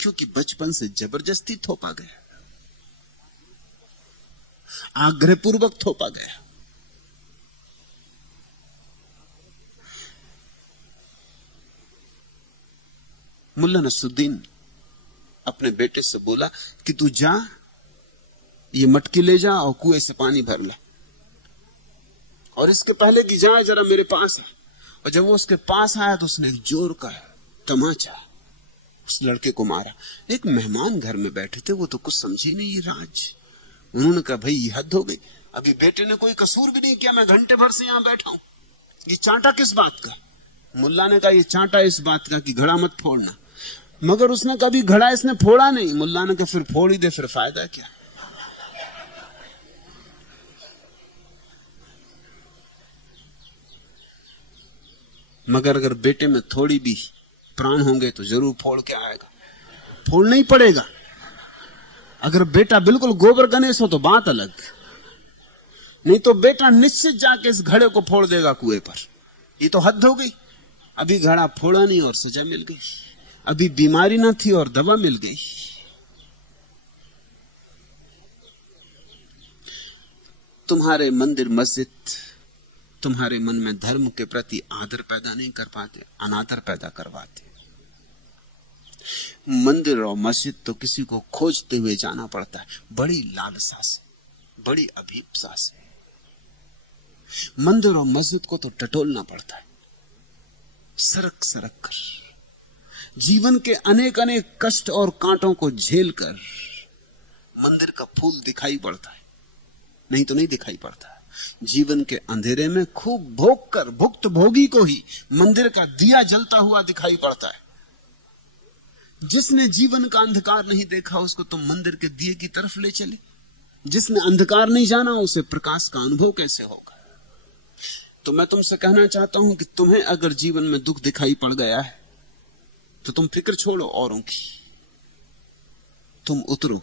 क्योंकि बचपन से जबरदस्ती थोपा गया, आग्रहपूर्वक थोपा गया। मुल्ला नसरुद्दीन अपने बेटे से बोला कि तू जा, ये मटकी ले जा और कुएं से पानी भर ले, और इसके पहले कि जाए जरा मेरे पास आ। और जब वो उसके पास आया तो उसने एक जोर का तमाचा उस लड़के को मारा। एक मेहमान घर में बैठे थे, वो तो कुछ समझी नहीं ये राज। उन्होंने कहा भाई ये हद हो गई, अभी बेटे ने कोई कसूर भी नहीं किया, मैं घंटे भर से यहां बैठा हूं, ये चांटा किस बात का? मुल्ला ने कहा ये चांटा इस बात का कि घड़ा मत फोड़ना। मगर उसने कभी घड़ा इसने फोड़ा नहीं। मुल्ला ने कहा फिर फोड़ ही दे, फिर फायदा क्या? मगर अगर बेटे में थोड़ी भी प्राण होंगे तो जरूर फोड़ के आएगा, फोड़ना ही पड़ेगा। अगर बेटा बिल्कुल गोबर गणेश हो तो बात अलग, नहीं तो बेटा निश्चित जाके इस घड़े को फोड़ देगा कुएं पर। ये तो हद हो गई। अभी घड़ा फोड़ा नहीं और सजा मिल गई, अभी बीमारी ना थी और दवा मिल गई। तुम्हारे मंदिर मस्जिद तुम्हारे मन में धर्म के प्रति आदर पैदा नहीं कर पाते, अनादर पैदा करवाते। मंदिर और मस्जिद तो किसी को खोजते हुए जाना पड़ता है, बड़ी लालसा से, बड़ी अभीप्सा से। मंदिर और मस्जिद को तो टटोलना पड़ता है, सरक सरक कर, जीवन के अनेक अनेक कष्ट और कांटों को झेलकर मंदिर का फूल दिखाई पड़ता है, नहीं तो नहीं दिखाई पड़ता। जीवन के अंधेरे में खूब भोग कर भुक्त भोगी को ही मंदिर का दिया जलता हुआ दिखाई पड़ता है। जिसने जीवन का अंधकार नहीं देखा उसको तुम मंदिर के दिए की तरफ ले चले, जिसने अंधकार नहीं जाना उसे प्रकाश का अनुभव कैसे होगा। तो मैं तुमसे कहना चाहता हूं कि तुम्हें अगर जीवन में दुख दिखाई पड़ गया है तो तुम फिक्र छोड़ो औरों की, तुम उतरो,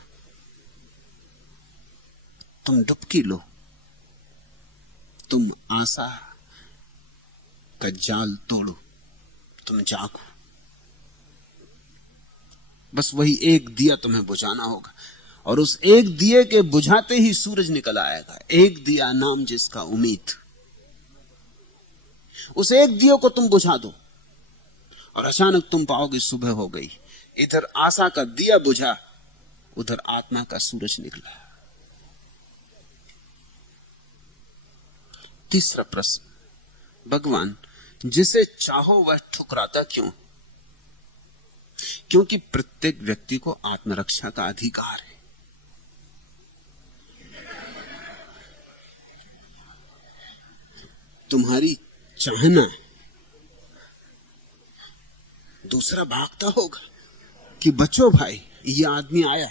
तुम डुबकी लो, तुम आशा का जाल तोड़ो, तुम जागो। बस वही एक दिया तुम्हें बुझाना होगा, और उस एक दिए के बुझाते ही सूरज निकल आएगा। एक दिया नाम जिसका उम्मीद, उस एक दिए को तुम बुझा दो और अचानक तुम पाओगे सुबह हो गई। इधर आशा का दिया बुझा, उधर आत्मा का सूरज निकला। तीसरा प्रश्न, भगवान जिसे चाहो वह ठुकराता क्यों? क्योंकि प्रत्येक व्यक्ति को आत्मरक्षा का अधिकार है। तुम्हारी चाहना दूसरा भागता होगा कि बचो भाई, ये आदमी आया।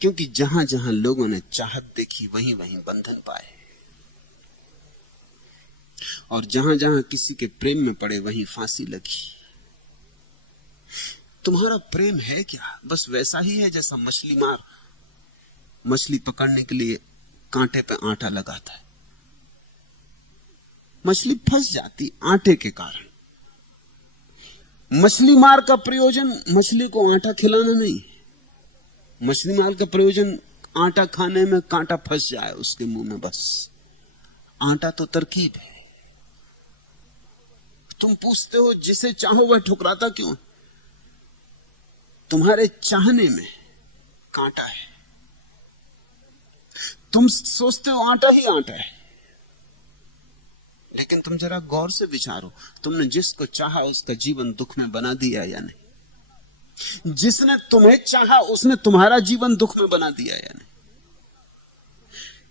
क्योंकि जहां जहां लोगों ने चाहत देखी वहीं वहीं बंधन पाए, और जहां जहां किसी के प्रेम में पड़े वहीं फांसी लगी। तुम्हारा प्रेम है क्या? बस वैसा ही है जैसा मछली मार मछली पकड़ने के लिए कांटे पे आटा लगाता है, मछली फंस जाती आटे के कारण। मछली मार का प्रयोजन मछली को आटा खिलाना नहीं, मछली मार का प्रयोजन आटा खाने में कांटा फंस जाए उसके मुंह में। बस आटा तो तरकीब है। तुम पूछते हो जिसे चाहो वह ठुकराता क्यों? तुम्हारे चाहने में कांटा है। तुम सोचते हो आटा ही आटा है, लेकिन तुम जरा गौर से विचारो, तुमने जिसको चाहा उसका जीवन दुख में बना दिया या नहीं? जिसने तुम्हें चाहा उसने तुम्हारा जीवन दुख में बना दिया या नहीं?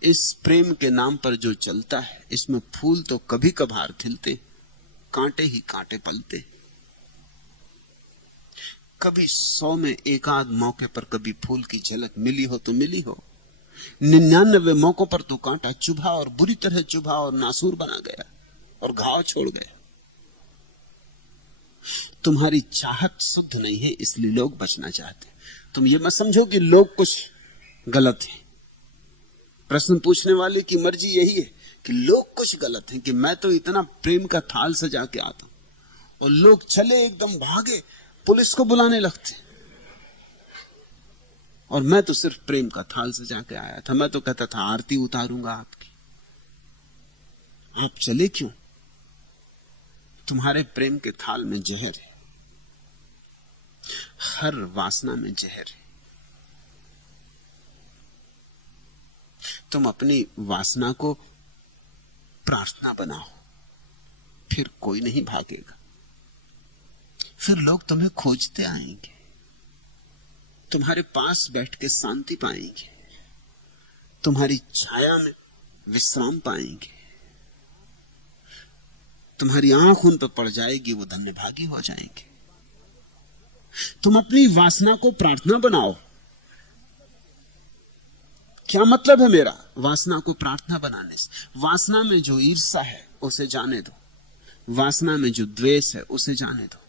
इस प्रेम के नाम पर जो चलता है, इसमें फूल तो कभी कभार खिलते, कांटे ही कांटे पलते। कभी 100 में एक आध मौके पर कभी फूल की झलक मिली हो तो मिली हो, 99 मौकों पर तो कांटा चुभा, और बुरी तरह चुभा, और नासूर बना गया और घाव छोड़ गया। तुम्हारी चाहत शुद्ध नहीं है, इसलिए लोग बचना चाहते। तुम ये मत समझो कि लोग कुछ गलत है। प्रश्न पूछने वाले की मर्जी यही है कि लोग कुछ गलत हैं, कि मैं तो इतना प्रेम का थाल सजा के आता हूं और लोग चले एकदम भागे, पुलिस को बुलाने लगते, और मैं तो सिर्फ प्रेम का थाल सजा के आया था। मैं तो कहता था आरती उतारूंगा आपकी। आप चले क्यों? तुम्हारे प्रेम के थाल में जहर है, हर वासना में जहर है। तुम अपनी वासना को प्रार्थना बनाओ, फिर कोई नहीं भागेगा, फिर लोग तुम्हें खोजते आएंगे, तुम्हारे पास बैठ के शांति पाएंगे, तुम्हारी छाया में विश्राम पाएंगे, तुम्हारी आंख उन पर पड़ जाएगी, वो धन्यभागी हो जाएंगे। तुम अपनी वासना को प्रार्थना बनाओ। क्या मतलब है मेरा वासना को प्रार्थना बनाने से? वासना में जो ईर्ष्या है उसे जाने दो, वासना में जो द्वेष है उसे जाने दो,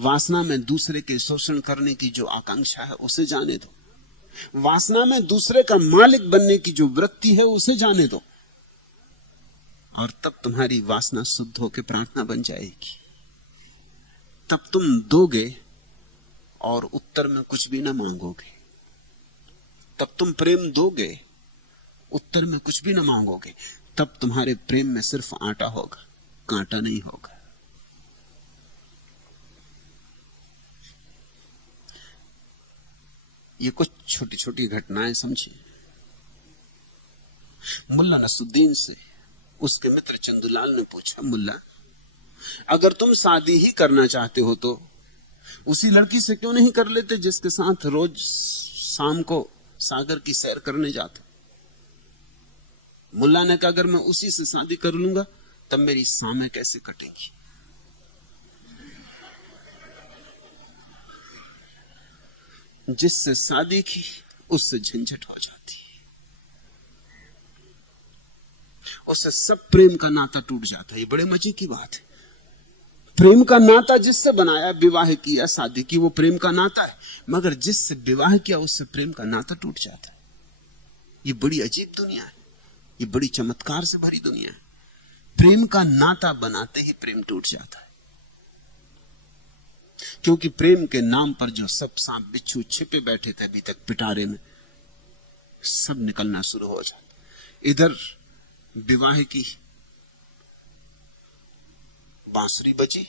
वासना में दूसरे के शोषण करने की जो आकांक्षा है उसे जाने दो, वासना में दूसरे का मालिक बनने की जो वृत्ति है उसे जाने दो, और तब तुम्हारी वासना शुद्ध होकर प्रार्थना बन जाएगी। तब तुम दोगे और उत्तर में कुछ भी ना मांगोगे। तब तुम प्रेम दोगे उत्तर में कुछ भी न मांगोगे, तब तुम्हारे प्रेम में सिर्फ आटा होगा, कांटा नहीं होगा। ये कुछ छोटी छोटी घटनाएं समझिए। मुल्ला नसरुद्दीन से उसके मित्र चंदूलाल ने पूछा, मुल्ला, अगर तुम शादी ही करना चाहते हो तो उसी लड़की से क्यों नहीं कर लेते जिसके साथ रोज शाम को सागर की सैर करने जाते? मुल्ला ने कहा, अगर मैं उसी से शादी कर लूंगा तब मेरी शामें कैसे कटेंगी? जिससे शादी की उससे झंझट हो जाती है, उससे सब प्रेम का नाता टूट जाता है। ये बड़े मजे की बात है। प्रेम का नाता जिससे बनाया, विवाह किया, शादी की, वो प्रेम का नाता है, मगर जिससे विवाह किया उससे प्रेम का नाता टूट जाता है। ये बड़ी अजीब दुनिया है, ये बड़ी चमत्कार से भरी दुनिया है। प्रेम का नाता बनाते ही प्रेम टूट जाता है, क्योंकि प्रेम के नाम पर जो सब सांप बिच्छू छिपे बैठे थे अभी तक पिटारे में, सब निकलना शुरू हो जाता। इधर विवाह की बांसुरी बजी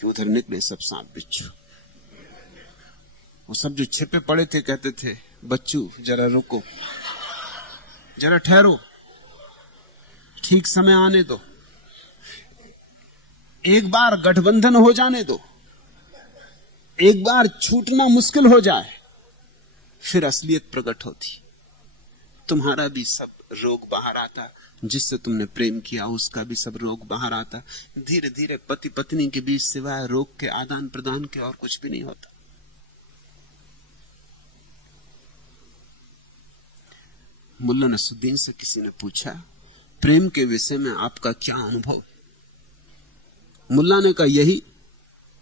कि उधर निकले सब सांप बिच्छू। वो सब जो छिपे पड़े थे कहते थे, बच्चू जरा रुको, जरा ठहरो, ठीक समय आने दो, एक बार गठबंधन हो जाने दो, एक बार छूटना मुश्किल हो जाए, फिर असलियत प्रकट होती। तुम्हारा भी सब रोग बाहर आता, जिससे तुमने प्रेम किया उसका भी सब रोग बाहर आता। धीरे धीरे पति पत्नी के बीच सिवाय रोग के आदान प्रदान के और कुछ भी नहीं होता। मुल्ला नसरुद्दीन से किसी ने पूछा, प्रेम के विषय में आपका क्या अनुभव? मुल्ला ने कहा, यही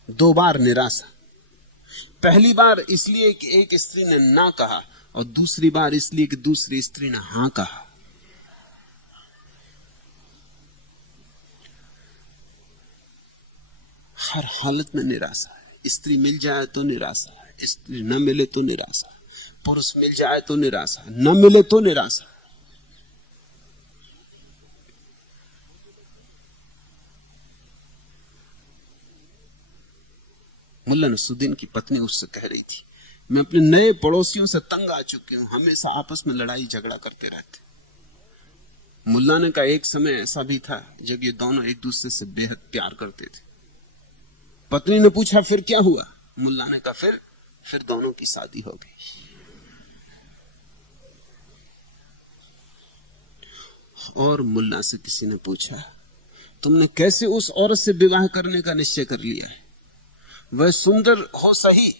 2 बार निराशा। पहली बार इसलिए कि एक स्त्री ने ना कहा, और दूसरी बार इसलिए कि दूसरी स्त्री ने हां कहा। हर हालत में निराशा है। स्त्री मिल जाए तो निराशा है, स्त्री न मिले तो निराशा, पुरुष मिल जाए तो निराशा, न मिले तो निराशा। मुल्ला नसरुद्दीन की पत्नी उससे कह रही थी, मैं अपने नए पड़ोसियों से तंग आ चुकी हूं, हमेशा आपस में लड़ाई झगड़ा करते रहते। मुल्ला ने कहा, एक समय ऐसा भी था जब ये दोनों एक दूसरे से बेहद प्यार करते थे। पत्नी ने पूछा, फिर क्या हुआ? मुल्ला ने कहा, फिर दोनों की शादी हो गई। और मुल्ला से किसी ने पूछा, तुमने कैसे उस औरत से विवाह करने का निश्चय कर लिया है? वह सुंदर हो सही,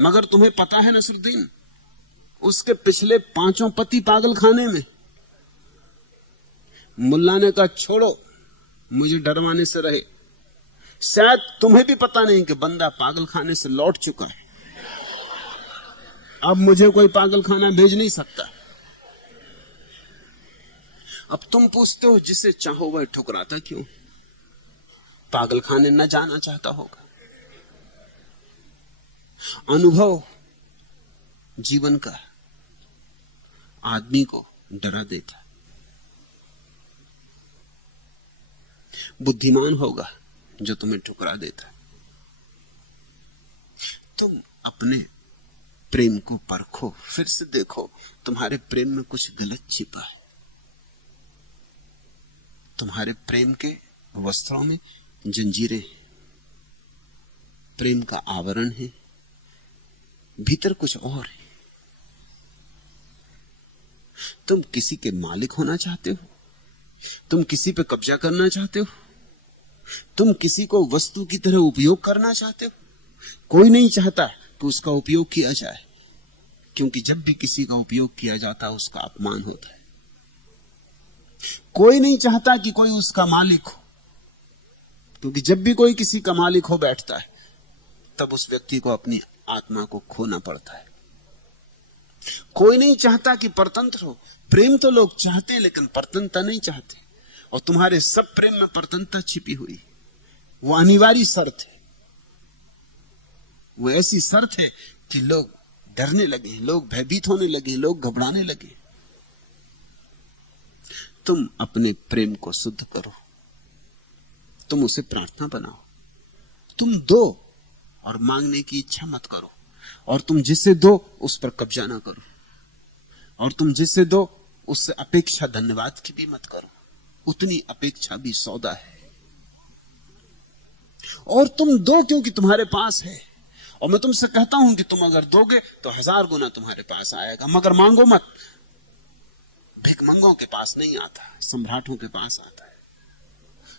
मगर तुम्हें पता है नसरुद्दीन, उसके पिछले 5 पति पागल खाने में। मुल्ला ने कहा, छोड़ो, मुझे डरवाने से रहे। शायद तुम्हें भी पता नहीं कि बंदा पागल खाने से लौट चुका है, अब मुझे कोई पागल खाना भेज नहीं सकता। अब तुम पूछते हो, जिसे चाहो वह ठुकराता क्यों? पागल खाने न जाना चाहता होगा। अनुभव जीवन का आदमी को डरा देता। बुद्धिमान होगा जो तुम्हें ठुकरा देता। तुम अपने प्रेम को परखो, फिर से देखो, तुम्हारे प्रेम में कुछ गलत छिपा है। तुम्हारे प्रेम के वस्त्रों में जंजीरें, प्रेम का आवरण है, भीतर कुछ और है। तुम किसी के मालिक होना चाहते हो, तुम किसी पे कब्जा करना चाहते हो, तुम किसी को वस्तु की तरह उपयोग करना चाहते हो। कोई नहीं चाहता कि उसका उपयोग किया जाए, क्योंकि जब भी किसी का उपयोग किया जाता है उसका अपमान होता है। कोई नहीं चाहता कि कोई उसका मालिक हो, क्योंकि जब भी कोई किसी का मालिक हो बैठता है तब उस व्यक्ति को अपनी आत्मा को खोना पड़ता है। कोई नहीं चाहता कि परतंत्र हो। प्रेम तो लोग चाहते हैं, लेकिन परतंत्रता नहीं चाहते। और तुम्हारे सब प्रेम में परतंत्रता छिपी हुई, वो अनिवार्य शर्त है। वो ऐसी शर्त है कि लोग डरने लगे, लोग भयभीत होने लगे, लोग घबराने लगे। तुम अपने प्रेम को शुद्ध करो, तुम उसे प्रार्थना बनाओ, तुम दो और मांगने की इच्छा मत करो, और तुम जिसे दो उस पर कब्जा ना करो, और तुम जिसे दो उससे अपेक्षा धन्यवाद की भी मत करो, उतनी अपेक्षा भी सौदा है। और तुम दो क्योंकि तुम्हारे पास है, और मैं तुमसे कहता हूं कि तुम अगर दोगे तो 1000 गुना तुम्हारे पास आएगा, मगर मांगो मत। भिखमंगों के पास नहीं आता, सम्राटों के पास आता है।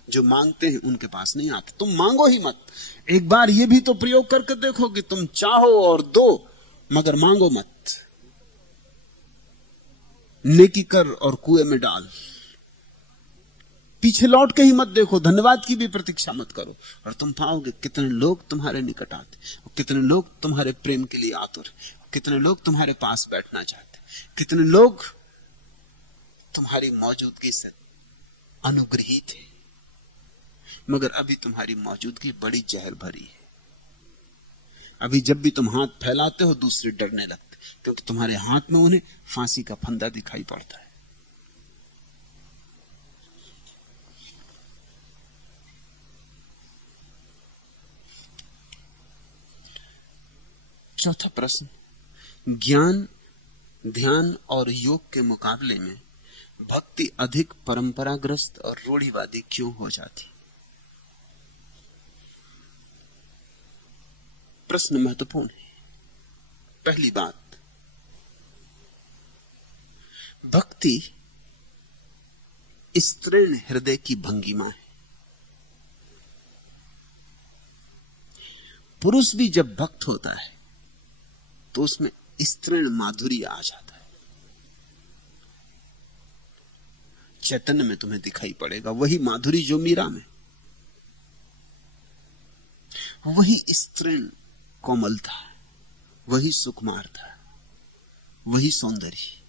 जो मांगते हैं उनके पास नहीं आता। तुम मांगो ही मत। एक बार यह भी तो प्रयोग करके देखो कि तुम चाहो और दो, मगर मांगो मत। नेकी कर और कुएं में डाल, पीछे लौट के ही मत देखो, धन्यवाद की भी प्रतीक्षा मत करो, और तुम पाओगे कितने लोग तुम्हारे निकट आते, और कितने लोग तुम्हारे प्रेम के लिए आतुर, कितने लोग तुम्हारे पास बैठना चाहते, कितने लोग तुम्हारी मौजूदगी से अनुग्रहित है। मगर अभी तुम्हारी मौजूदगी बड़ी जहर भरी है। अभी जब भी तुम हाथ फैलाते हो दूसरे डरने लगते, क्योंकि तुम्हारे हाथ में उन्हें फांसी का फंदा दिखाई पड़ता है। चौथा प्रश्न, ज्ञान, ध्यान और योग के मुकाबले में भक्ति अधिक परंपराग्रस्त और रूढ़िवादी क्यों हो जाती? प्रश्न महत्वपूर्ण है। पहली बात, भक्ति स्त्रीण हृदय की भंगिमा है। पुरुष भी जब भक्त होता है तो उसमें स्त्रीण माधुर्य आ जाता है। चैतन्य में तुम्हें दिखाई पड़ेगा वही माधुरी जो मीरा में, वही स्त्रीण कोमलता, वही सुकुमारता, वही सौंदर्य।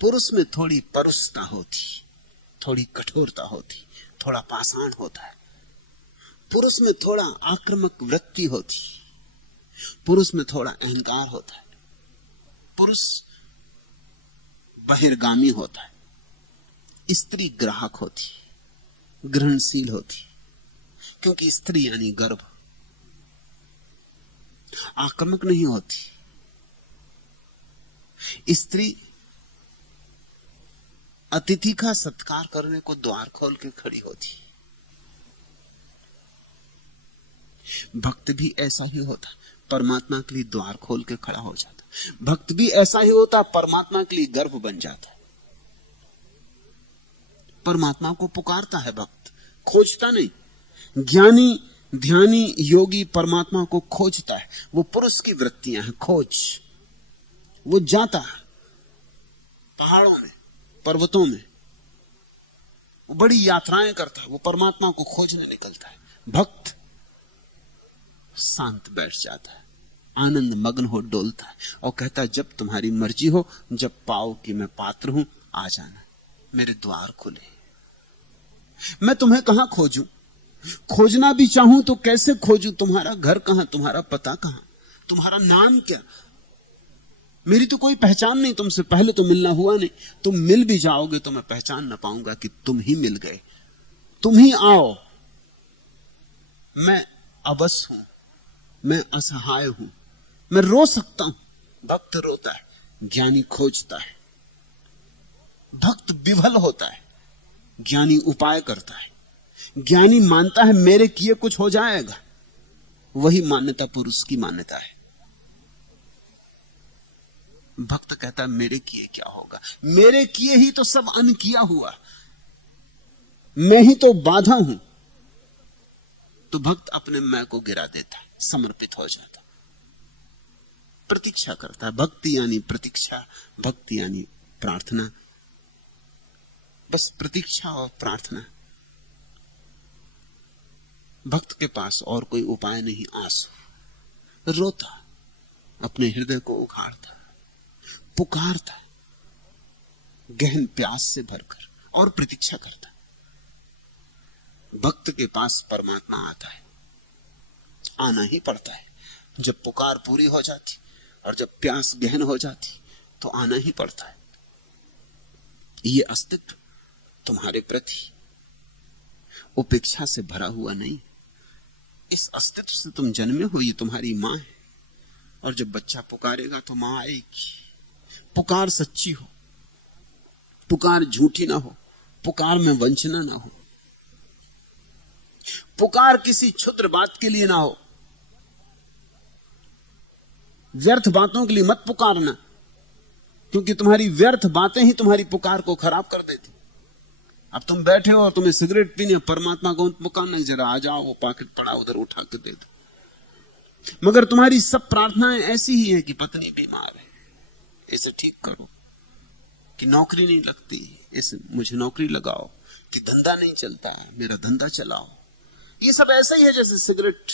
पुरुष में थोड़ी परुषता होती, थोड़ी कठोरता होती, थोड़ा पाषाण होता है। पुरुष में थोड़ा आक्रामक वृत्ति होती, पुरुष में थोड़ा अहंकार होता है, पुरुष बहिर्गामी होता है। स्त्री ग्राहक होती, ग्रहणशील होती, क्योंकि स्त्री यानी गर्भ, आक्रामक नहीं होती। स्त्री अतिथि का सत्कार करने को द्वार खोल के खड़ी होती। भक्त भी ऐसा ही होता, परमात्मा के लिए द्वार खोल के खड़ा हो जाता। भक्त भी ऐसा ही होता, परमात्मा के लिए गर्भ बन जाता। परमात्मा को पुकारता है भक्त, खोजता नहीं। ज्ञानी, ध्यानी, योगी परमात्मा को खोजता है। वो पुरुष की वृत्तियां हैं, खोज। वो जाता है पहाड़ों में, पर्वतों में, वो बड़ी यात्राएं करता है, वो परमात्मा को खोजने निकलता है। भक्त शांत बैठ जाता है, आनंद मग्न हो डोलता है और कहता है जब तुम्हारी मर्जी हो, जब पाओ कि मैं पात्र हूं, आ जाना, मेरे द्वार खुले। मैं तुम्हें कहां खोजूं? खोजना भी चाहूं तो कैसे खोजूं? तुम्हारा घर कहां, तुम्हारा पता कहां, तुम्हारा नाम क्या? मेरी तो कोई पहचान नहीं तुमसे, पहले तो मिलना हुआ नहीं। तुम मिल भी जाओगे तो मैं पहचान ना पाऊंगा कि तुम ही मिल गए। तुम ही आओ। मैं अवश हूं, मैं असहाय हूं, मैं रो सकता हूं। भक्त रोता है, ज्ञानी खोजता है। भक्त विफल होता है, ज्ञानी उपाय करता है। ज्ञानी मानता है मेरे किए कुछ हो जाएगा, वही मान्यता पुरुष की मान्यता है। भक्त कहता है मेरे किए क्या होगा, मेरे किए ही तो सब अनकिया हुआ, मैं ही तो बाधा हूं। तो भक्त अपने मैं को गिरा देता है, समर्पित हो जाता, प्रतीक्षा करता है। भक्ति यानी प्रतीक्षा, भक्ति यानी प्रार्थना। बस प्रतीक्षा और प्रार्थना। भक्त के पास और कोई उपाय नहीं। आंसू रोता, अपने हृदय को उखाड़ता, पुकारता, गहन प्यास से भरकर, और प्रतीक्षा करता। भक्त के पास परमात्मा आता है, आना ही पड़ता है। जब पुकार पूरी हो जाती और जब प्यास गहन हो जाती तो आना ही पड़ता है। ये अस्तित्व तुम्हारे प्रति उपेक्षा से भरा हुआ नहीं। इस अस्तित्व से तुम जन्मे हो, ये तुम्हारी मां है। और जब बच्चा पुकारेगा तो मां आएगी। पुकार सच्ची हो, पुकार झूठी ना हो, पुकार में वंचना ना हो, पुकार किसी क्षुद्र बात के लिए ना हो। व्यर्थ बातों के लिए मत पुकारना, क्योंकि तुम्हारी व्यर्थ बातें ही तुम्हारी पुकार को खराब कर देती। अब तुम बैठे हो और तुम्हें सिगरेट पीने, परमात्मा को पुकारना, जरा आ जाओ, वो पॉकेट पड़ा उधर उठा के दे दो। मगर तुम्हारी सब प्रार्थनाएं ऐसी ही हैं कि पत्नी बीमार है, इसे ठीक करो, कि नौकरी नहीं लगती, इसे मुझे नौकरी लगाओ, कि धंधा नहीं चलता, मेरा धंधा चलाओ। ये सब ऐसा ही है जैसे सिगरेट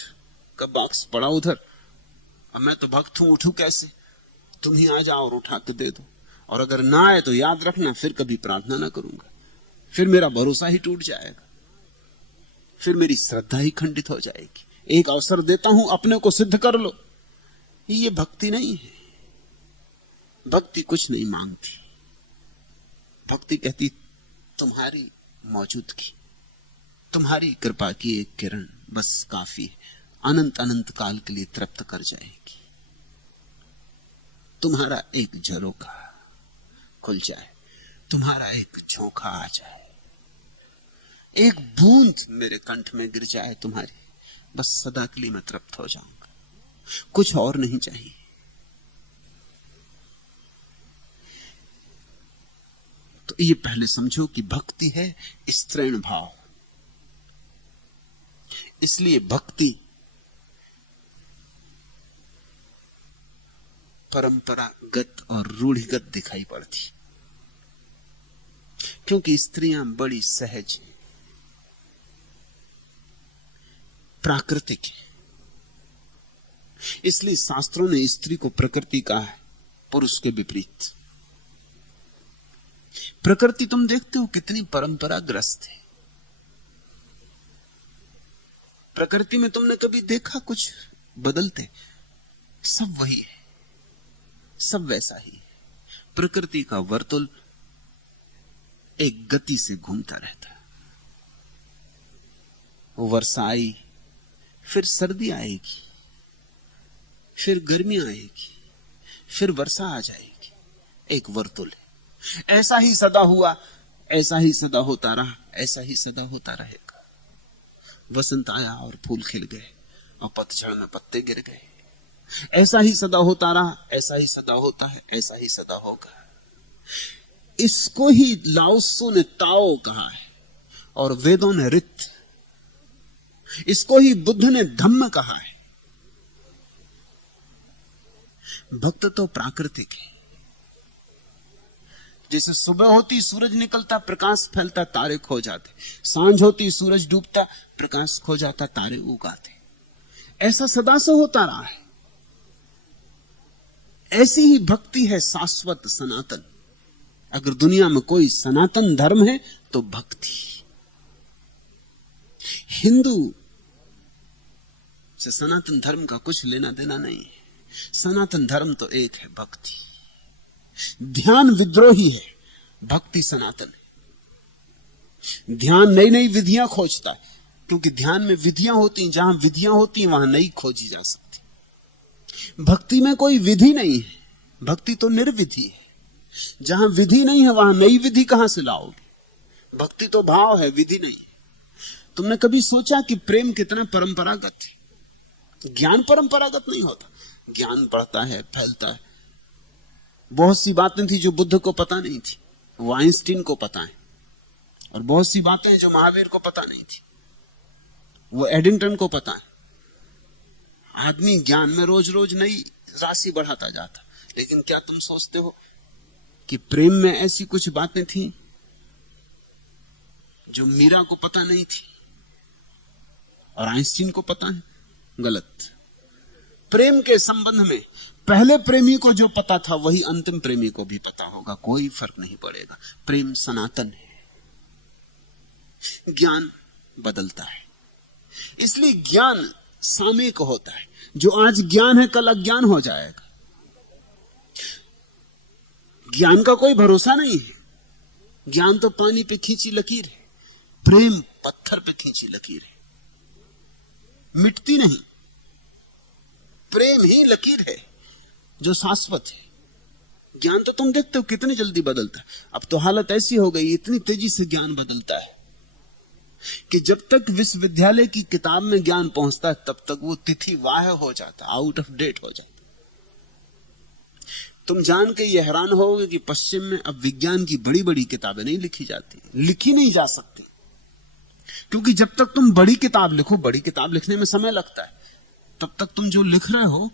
का बॉक्स पड़ा उधर, अब मैं तो भक्त हूं, उठूं कैसे, तुम ही आ जाओ और उठा के दे दो। और अगर ना आए तो याद रखना, फिर कभी प्रार्थना ना करूंगा, फिर मेरा भरोसा ही टूट जाएगा, फिर मेरी श्रद्धा ही खंडित हो जाएगी। एक अवसर देता हूं, अपने को सिद्ध कर लो। ये भक्ति नहीं है। भक्ति कुछ नहीं मांगती। भक्ति कहती तुम्हारी मौजूदगी, तुम्हारी कृपा की एक किरण बस काफी है, अनंत अनंत काल के लिए तृप्त कर जाएगी। तुम्हारा एक झरोखा खुल जाए, तुम्हारा एक झोंका आ जाए, एक बूंद मेरे कंठ में गिर जाए तुम्हारी, बस सदा के लिए मैं तृप्त हो जाऊंगा, कुछ और नहीं चाहिए। तो ये पहले समझो कि भक्ति है स्त्रैण भाव। इसलिए भक्ति परंपरागत और रूढ़िगत दिखाई पड़ती, क्योंकि स्त्रियां बड़ी सहज हैं, प्राकृतिक है। इसलिए शास्त्रों ने स्त्री को प्रकृति कहा है, पुरुष के विपरीत। प्रकृति तुम देखते हो कितनी परंपराग्रस्त है। प्रकृति में तुमने कभी देखा कुछ बदलते? सब वही है, सब वैसा ही है। प्रकृति का वर्तुल एक गति से घूमता रहता है। वर्षा आई, फिर सर्दी आएगी, फिर गर्मी आएगी, फिर वर्षा आ जाएगी, एक वर्तुल है। ऐसा ही सदा हुआ, ऐसा ही सदा होता रहा, ऐसा ही सदा होता रहेगा। वसंत आया और फूल खिल गए और पतझड़ में पत्ते गिर गए। ऐसा ही सदा होता रहा, ऐसा ही सदा होता है, ऐसा ही सदा होगा। इसको ही लाओत्सो ने ताओ कहा है और वेदों ने रित। इसको ही बुद्ध ने धम्म कहा है। भक्त तो प्राकृतिक है। जैसे सुबह होती सूरज निकलता, प्रकाश फैलता, तारे खो जाते। सांझ होती सूरज डूबता, प्रकाश खो जाता, तारे उगाते। ऐसा सदा से होता रहा है। ऐसी ही भक्ति है शाश्वत, सनातन। अगर दुनिया में कोई सनातन धर्म है तो भक्ति। हिंदू से सनातन धर्म का कुछ लेना देना नहीं है। सनातन धर्म तो एक है, भक्ति। ध्यान विद्रोही है, भक्ति सनातन है। ध्यान नई नई विधियां खोजता है, क्योंकि ध्यान में विधियां होती हैं, जहां विधियां होती हैं वहां नई खोजी जा सकती। भक्ति में कोई विधि नहीं है, भक्ति तो निर्विधि है। जहां विधि नहीं है वहां नई विधि कहां से लाओगे? भक्ति तो भाव है, विधि नहीं। तुमने कभी सोचा कि प्रेम कितना परंपरागत है? ज्ञान परंपरागत नहीं होता। ज्ञान बढ़ता है, फैलता है। बहुत सी बातें थी जो बुद्ध को पता नहीं थी, वो आइंस्टीन को पता है। और बहुत सी बातें जो महावीर को पता नहीं थी, वो एडिंगटन को पता है। आदमी ज्ञान में रोज रोज नई राशि बढ़ाता जाता। लेकिन क्या तुम सोचते हो कि प्रेम में ऐसी कुछ बातें थी जो मीरा को पता नहीं थी और आइंस्टीन को पता है? गलत। प्रेम के संबंध में पहले प्रेमी को जो पता था वही अंतिम प्रेमी को भी पता होगा, कोई फर्क नहीं पड़ेगा। प्रेम सनातन है। ज्ञान बदलता है, इसलिए ज्ञान सामयिक होता है। जो आज ज्ञान है कल अज्ञान हो जाएगा। ज्ञान का कोई भरोसा नहीं है। ज्ञान तो पानी पे खींची लकीर है, प्रेम पत्थर पे खींची लकीर है, मिटती नहीं। प्रेम ही लकीर है जो शाश्वत है। ज्ञान तो तुम देखते हो कितनी जल्दी बदलता है। अब तो हालत ऐसी हो गई, इतनी तेजी से ज्ञान बदलता है कि जब तक विश्वविद्यालय की किताब में ज्ञान पहुंचता है तब तक वो तिथि वाह हो जाता, आउट ऑफ डेट हो जाता। तुम जान के ये हैरान होगे कि पश्चिम में अब विज्ञान की बड़ी बड़ी किताबें नहीं लिखी जाती, लिखी नहीं जा सकती, क्योंकि जब तक तुम बड़ी किताब लिखो, बड़ी किताब लिखने में समय लगता है, तब तक तुम जो लिख रहे हो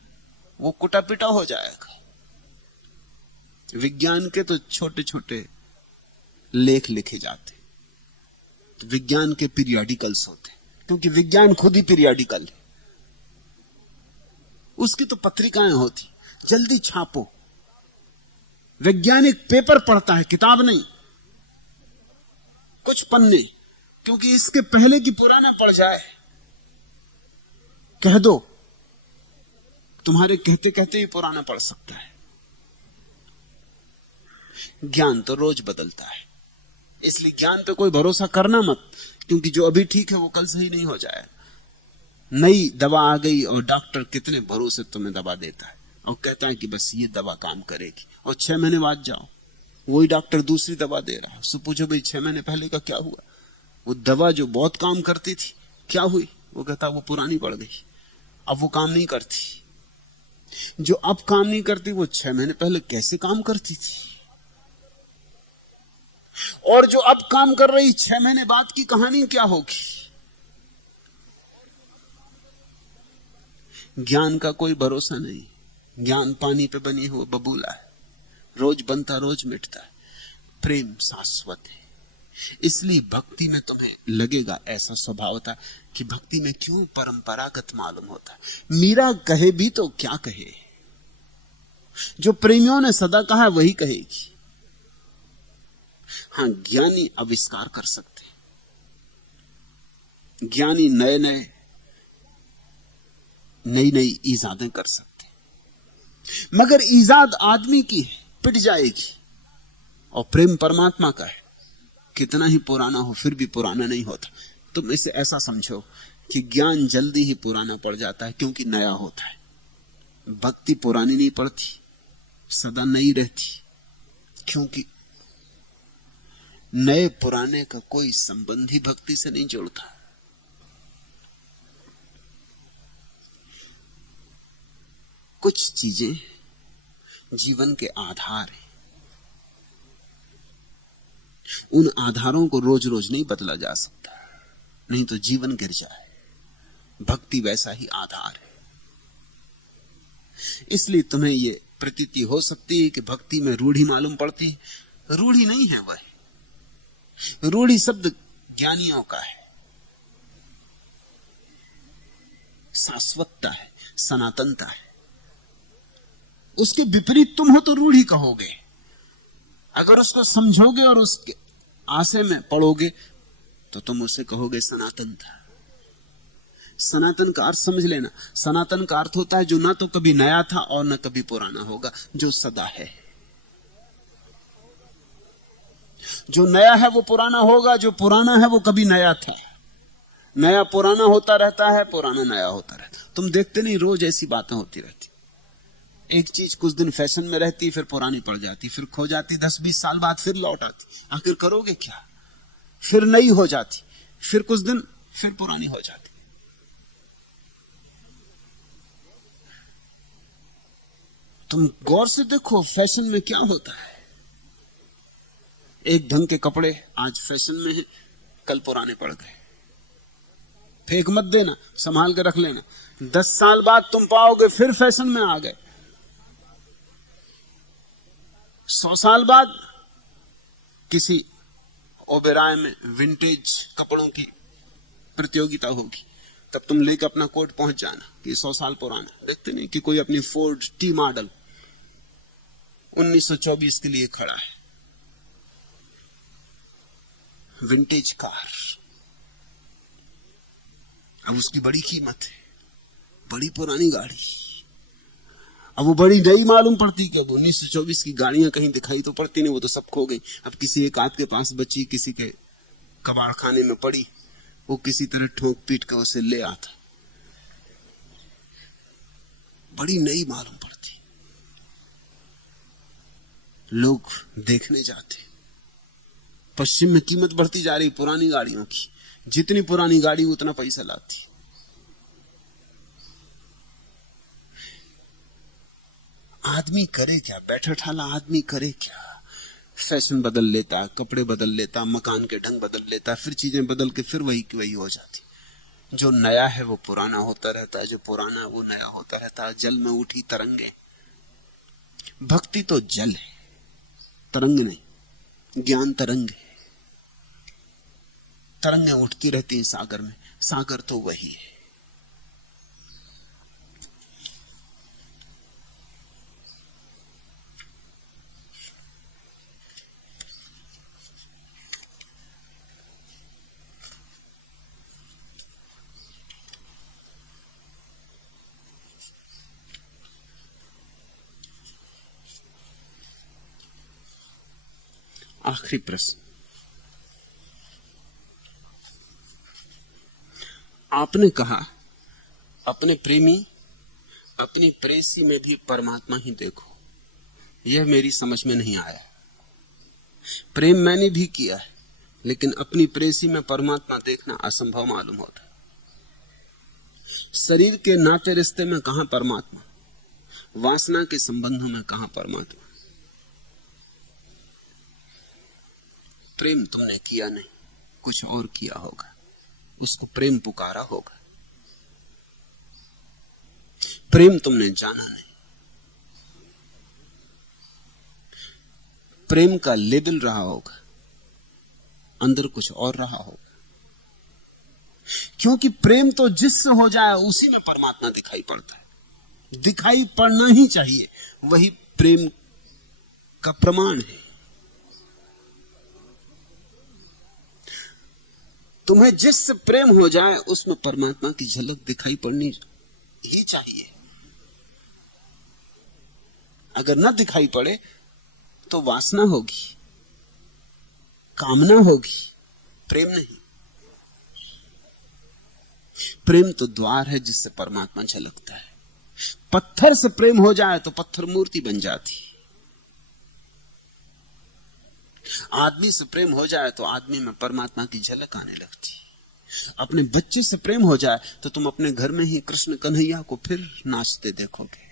वो कुटा पिटा हो जाएगा। विज्ञान के तो छोटे छोटे लेख लिखे जाते, तो विज्ञान के पीरियडिकल्स होते, क्योंकि विज्ञान खुद ही पीरियडिकल है। उसकी तो पत्रिकाएं होती, जल्दी छापो। वैज्ञानिक पेपर पढ़ता है, किताब नहीं, कुछ पन्ने, क्योंकि इसके पहले की पुराना पढ़ जाए, कह दो, तुम्हारे कहते कहते ही पुराना पढ़ सकता है। ज्ञान तो रोज बदलता है, इसलिए ज्ञान पे कोई भरोसा करना मत, क्योंकि जो अभी ठीक है वो कल सही नहीं हो जाए। नई दवा आ गई और डॉक्टर कितने भरोसे तुम्हें दवा देता है और कहता है कि बस ये दवा काम करेगी, और 6 महीने बाद जाओ वही डॉक्टर दूसरी दवा दे रहा है। उससे पूछो भाई 6 महीने पहले का क्या हुआ, वो दवा जो बहुत काम करती थी क्या हुई? वो कहता वो पुरानी पड़ गई, अब वो काम नहीं करती। जो अब काम नहीं करती वो 6 महीने पहले कैसे काम करती थी, और जो अब काम कर रही 6 महीने बाद की कहानी क्या होगी? ज्ञान का कोई भरोसा नहीं। ज्ञान पानी पे बनी हुई बबूला है, रोज बनता रोज मिटता है। प्रेम शाश्वत है, इसलिए भक्ति में तुम्हें लगेगा ऐसा स्वभाव था कि भक्ति में क्यों परंपरागत मालूम होता। मीरा कहे भी तो क्या कहे, जो प्रेमियों ने सदा कहा वही कहेगी। हां, ज्ञानी आविष्कार कर सकते, ज्ञानी नए नए नई नई ईजादें कर सकते, मगर ईजाद आदमी की है, पिट जाएगी। और प्रेम परमात्मा का है, कितना ही पुराना हो फिर भी पुराना नहीं होता। तुम इसे ऐसा समझो कि ज्ञान जल्दी ही पुराना पड़ जाता है क्योंकि नया होता है। भक्ति पुरानी नहीं पड़ती, सदा नई रहती, क्योंकि नए पुराने का कोई संबंध ही भक्ति से नहीं जोड़ता। कुछ चीजें जीवन के आधार हैं, उन आधारों को रोज रोज नहीं बदला जा सकता, नहीं तो जीवन गिर जाए। भक्ति वैसा ही आधार है। इसलिए तुम्हें यह प्रतीति हो सकती है कि भक्ति में रूढ़ी मालूम पड़ती है। रूढ़ी नहीं है वह, रूढ़ी शब्द ज्ञानियों का है, शाश्वतता है, सनातनता है। उसके विपरीत तुम हो तो रूढ़ी कहोगे। अगर उसको समझोगे और उसके आशय में पढ़ोगे तो तुम उसे कहोगे सनातन था। सनातन का अर्थ समझ लेना। सनातन का अर्थ होता है जो ना तो कभी नया था और ना कभी पुराना होगा, जो सदा है। जो नया है वो पुराना होगा, जो पुराना है वो कभी नया था। नया पुराना होता रहता है, पुराना नया होता रहता है। तुम देखते नहीं, रोज ऐसी बातें होती रहती। एक चीज कुछ दिन फैशन में रहती, फिर पुरानी पड़ जाती, फिर खो जाती, 10-20 साल बाद फिर लौट आती। आखिर करोगे क्या? फिर नई हो जाती, फिर कुछ दिन फिर पुरानी हो जाती। तुम गौर से देखो फैशन में क्या होता है। एक ढंग के कपड़े आज फैशन में हैं, कल पुराने पड़ गए। फेंक मत देना, संभाल के रख लेना। 10 साल बाद तुम पाओगे फिर फैशन में आ गए। 100 साल बाद किसी ओबेराय में विंटेज कपड़ों की प्रतियोगिता होगी, तब तुम लेकर अपना कोट पहुंच जाना कि 100 साल पुराना। देखते नहीं कि कोई अपनी फोर्ड टी मॉडल 1924 के लिए खड़ा है, विंटेज कार। अब उसकी बड़ी कीमत है, बड़ी पुरानी गाड़ी। अब वो बड़ी नई मालूम पड़ती कि अब 1924 की गाड़ियां कहीं दिखाई तो पड़ती नहीं, वो तो सब खो गई। अब किसी एक आध के पास बची, किसी के कबाड़ खाने में पड़ी, वो किसी तरह ठोक पीट कर उसे ले आता। बड़ी नई मालूम पड़ती, लोग देखने जाते। पश्चिम में कीमत बढ़ती जा रही पुरानी गाड़ियों की, जितनी पुरानी गाड़ी उतना पैसा लाती। आदमी करे क्या, बैठा ठाला आदमी करे क्या? फैशन बदल लेता है, कपड़े बदल लेता है, मकान के ढंग बदल लेता है, फिर चीजें बदल के फिर वही की वही हो जाती। जो नया है वो पुराना होता रहता है, जो पुराना है वो नया होता रहता है। जल में उठी तरंगे। भक्ति तो जल है, तरंग नहीं। ज्ञान तरंग है, तरंगें उठती रहती हैं सागर में। सागर तो वही है। आखिरी प्रश्न, आपने कहा अपने प्रेमी अपनी प्रेसी में भी परमात्मा ही देखो। यह मेरी समझ में नहीं आया। प्रेम मैंने भी किया है, लेकिन अपनी प्रेसी में परमात्मा देखना असंभव मालूम होता। शरीर के नाते रिश्ते में कहां परमात्मा, वासना के संबंधों में कहां परमात्मा। प्रेम तुमने किया नहीं, कुछ और किया होगा, उसको प्रेम पुकारा होगा। प्रेम तुमने जाना नहीं, प्रेम का लेबल रहा होगा, अंदर कुछ और रहा होगा। क्योंकि प्रेम तो जिससे हो जाए उसी में परमात्मा दिखाई पड़ता है, दिखाई पड़ना ही चाहिए, वही प्रेम का प्रमाण है। तुम्हें जिससे प्रेम हो जाए उसमें परमात्मा की झलक दिखाई पड़नी ही चाहिए। अगर न दिखाई पड़े तो वासना होगी, कामना होगी, प्रेम नहीं। प्रेम तो द्वार है जिससे परमात्मा झलकता है। पत्थर से प्रेम हो जाए तो पत्थर मूर्ति बन जाती। आदमी से प्रेम हो जाए तो आदमी में परमात्मा की झलक आने लगती। अपने बच्चे से प्रेम हो जाए तो तुम अपने घर में ही कृष्ण कन्हैया को फिर नाचते देखोगे।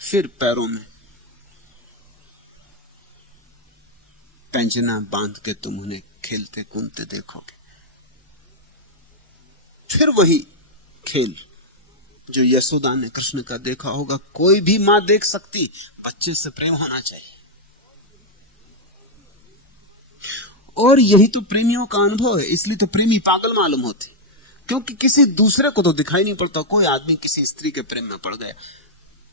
फिर पैरों में पैंजना बांध के तुम उन्हें खेलते कूदते देखोगे। फिर वही खेल जो यशोदा ने कृष्ण का देखा होगा। कोई भी मां देख सकती, बच्चे से प्रेम होना चाहिए। और यही तो प्रेमियों का अनुभव है। इसलिए तो प्रेमी पागल मालूम होते, क्योंकि किसी दूसरे को तो दिखाई नहीं पड़ता। कोई आदमी किसी स्त्री के प्रेम में पड़ गया,